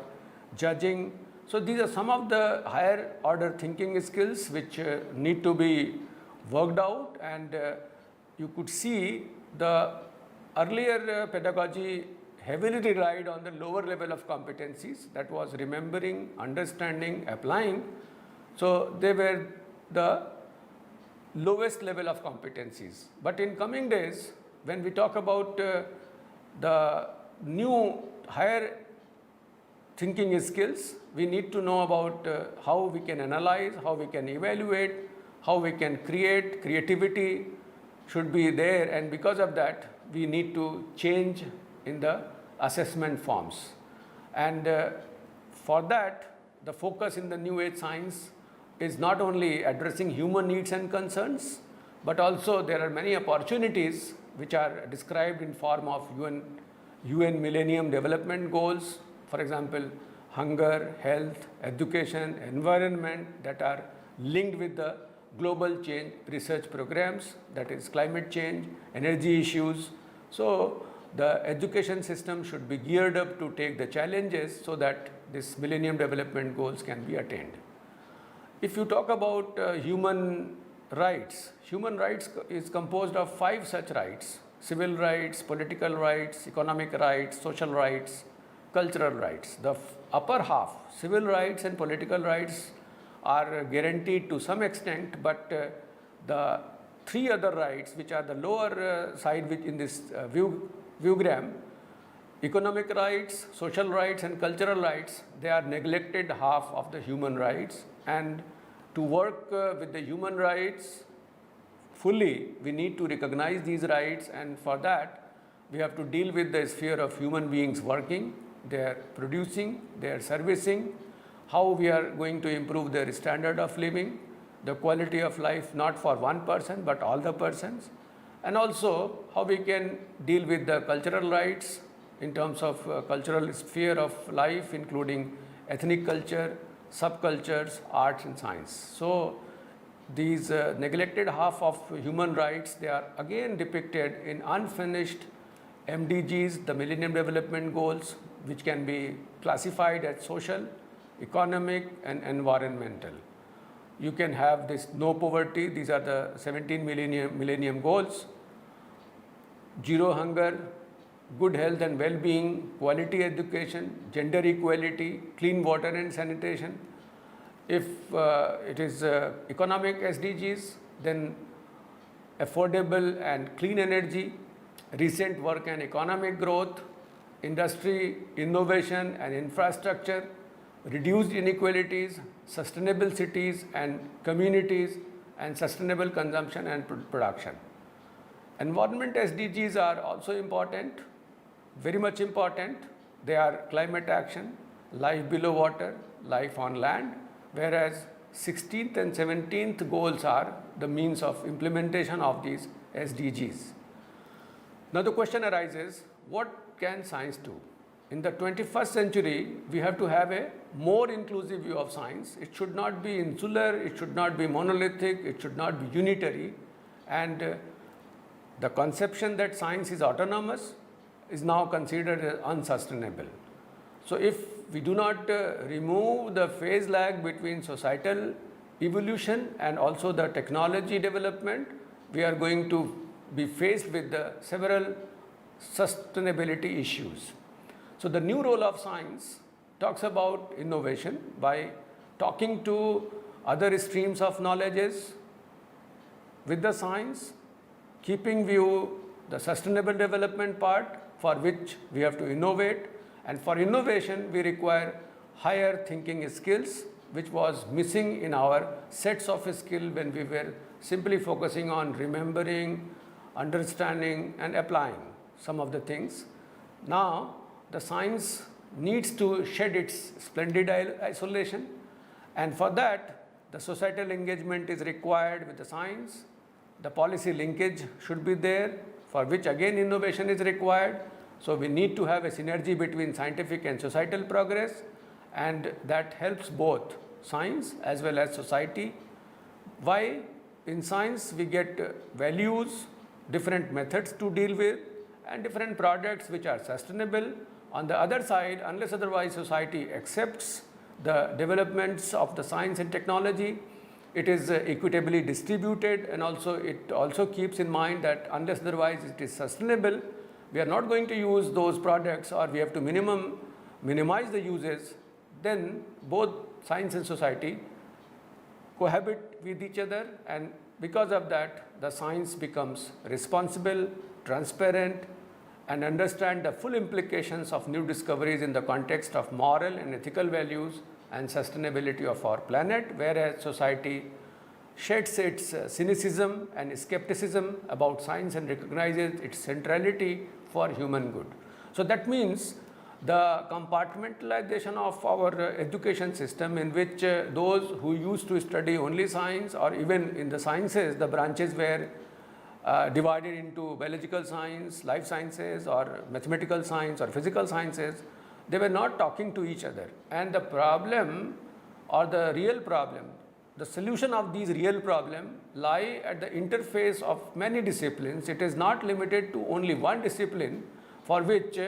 judging. So these are some of the higher order thinking skills which need to be worked out, and you could see the earlier pedagogy heavily relied on the lower level of competencies, that was remembering, understanding, applying. So they were the lowest level of competencies. But in coming days, when we talk about the new higher thinking skills, we need to know about how we can analyze, how we can evaluate, how we can create. Creativity should be there, and because of that we need to change in the assessment forms. And for that, the focus in the new age science is not only addressing human needs and concerns, but also there are many opportunities which are described in form of UN Millennium Development Goals, for example, hunger, health, education, environment, that are linked with the global change research programs, that is climate change, energy issues. So the education system should be geared up to take the challenges so that this Millennium Development Goals can be attained. If you talk about human rights is composed of 5 such rights: civil rights, political rights, economic rights, social rights, cultural rights. The upper half, civil rights and political rights, are guaranteed to some extent, but the 3 other rights, which are the lower side which in this viewgram, economic rights, social rights and cultural rights, they are neglected half of the human rights. And to work with the human rights fully, we need to recognize these rights, and for that we have to deal with the sphere of human beings working, they are producing, they are servicing, how we are going to improve their standard of living, the quality of life, not for one person but all the persons, and also how we can deal with the cultural rights in terms of cultural sphere of life, including ethnic culture, subcultures, arts and science. So these neglected half of human rights, they are again depicted in unfinished MDGs, the Millennium Development Goals, which can be classified as social, economic and environmental. You can have this no poverty, these are the 17 millennium goals, zero hunger, good health and well-being, quality education, gender equality, clean water and sanitation. If it is economic SDGs, then affordable and clean energy, recent work and economic growth, industry, innovation and infrastructure, reduced inequalities, sustainable cities and communities, and sustainable consumption and production. Environment SDGs are also important, very much important. They are climate action, life below water, life on land, whereas 16th and 17th goals are the means of implementation of these SDGs. Now the question arises, what can science do? In the 21st century, we have to have a more inclusive view of science. It should not be insular, it should not be monolithic, it should not be unitary. And the conception that science is autonomous is now considered as unsustainable. So if we do not remove the phase lag between societal evolution and also the technology development, we are going to be faced with the several sustainability issues. So the new role of science talks about innovation by talking to other streams of knowledges with the science, keeping view the sustainable development part, for which we have to innovate, and for innovation we require higher thinking skills, which was missing in our sets of skill when we were simply focusing on remembering, understanding and applying some of the things. Now the science needs to shed its splendid isolation, and for that the societal engagement is required with the science. The policy linkage should be there, for which again innovation is required. So we need to have a synergy between scientific and societal progress, and that helps both science as well as society. Why? In science we get values, different methods to deal with, and different products which are sustainable. On the other side, unless otherwise society accepts the developments of the science and technology, it is equitably distributed, and also it also keeps in mind that unless otherwise it is sustainable, we are not going to use those products, or we have to minimize the uses. Then both science and society cohabit with each other, and because of that the science becomes responsible, transparent, and understand the full implications of new discoveries in the context of moral and ethical values and sustainability of our planet, whereas society sheds its cynicism and skepticism about science and recognizes its centrality for human good. So that means the compartmentalization of our education system, in which those who used to study only science, or even in the sciences the branches were divided into biological science, life sciences, or mathematical science, or physical sciences, they were not talking to each other. And the problem, or the real problem, the solution of these real problem lie at the interface of many disciplines. It is not limited to only one discipline, for which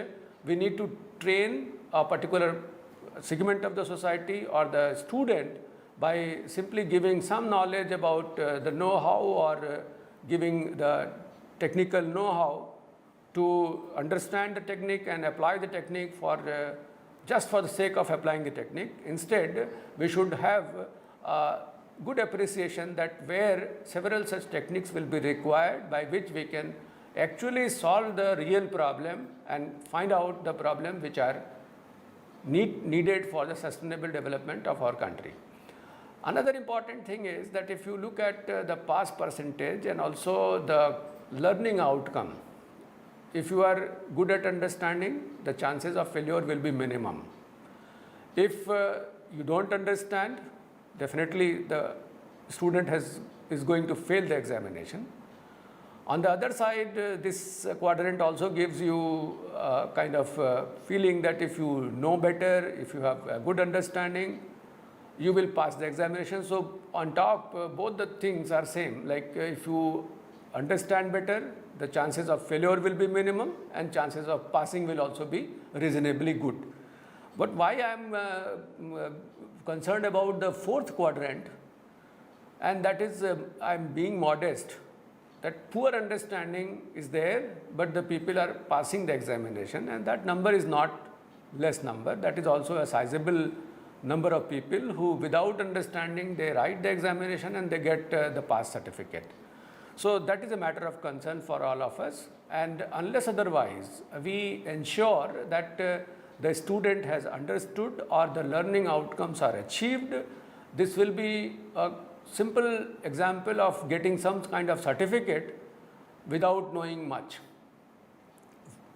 we need to train a particular segment of the society or the student by simply giving some knowledge about the know-how, or giving the technical know-how to understand the technique and apply the technique for just for the sake of applying the technique. Instead, we should have good appreciation that where several such techniques will be required, by which we can actually solve the real problem and find out the problem which are needed for the sustainable development of our country. Another important thing is that if you look at the pass percentage and also the learning outcome, if you are good at understanding, the chances of failure will be minimum. If you don't understand, definitely the student is going to fail the examination. On the other side, this quadrant also gives you a kind of feeling that if you know better, if you have a good understanding, you will pass the examination. So on top, both the things are same. Like if you understand better, the chances of failure will be minimum, and chances of passing will also be reasonably good. But why I am concerned about the fourth quadrant, and that is I am being modest, that poor understanding is there, but the people are passing the examination, and that number is not less number. That is also a sizable number of people who without understanding they write the examination and they get the pass certificate. So that is a matter of concern for all of us, and unless otherwise we ensure that the student has understood or the learning outcomes are achieved, this will be a simple example of getting some kind of certificate without knowing much.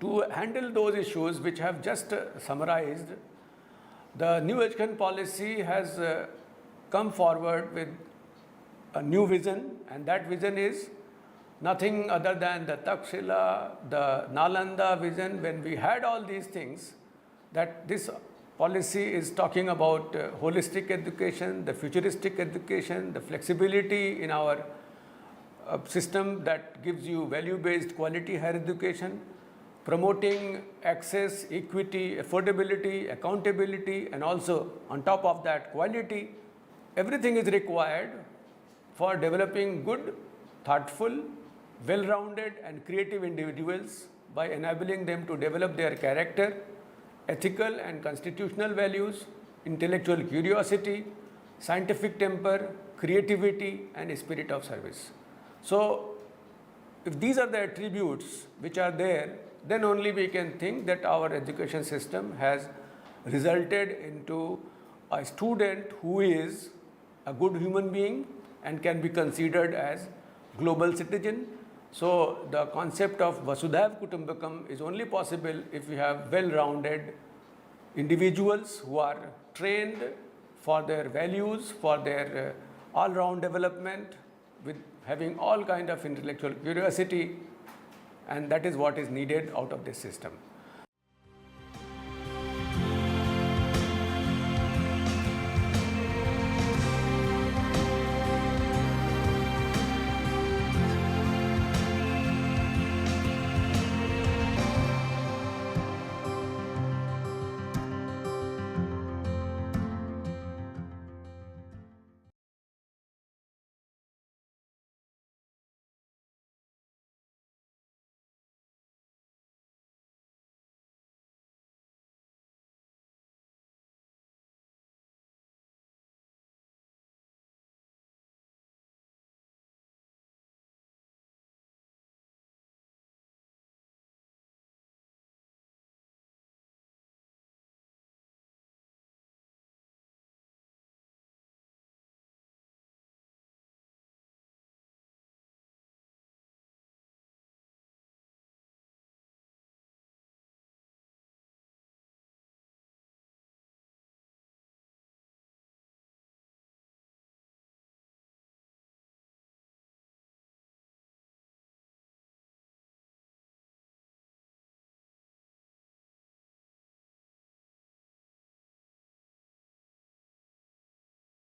To handle those issues which I have just summarized, the new education policy has come forward with a new vision, and that vision is nothing other than the Takshila, the Nalanda vision. When we had all these things, that this policy is talking about holistic education, the futuristic education, the flexibility in our system that gives you value-based quality higher education, promoting access, equity, affordability, accountability, and also on top of that quality. Everything is required for developing good, thoughtful, well-rounded and creative individuals by enabling them to develop their character, ethical and constitutional values, intellectual curiosity, scientific temper, creativity and spirit of service. So if these are the attributes which are there, then only we can think that our education system has resulted into a student who is a good human being and can be considered as global citizen. So the concept of Vasudhaiva Kutumbakam is only possible if we have well-rounded individuals who are trained for their values, for their all-round development, with having all kind of intellectual curiosity, and that is what is needed out of this system.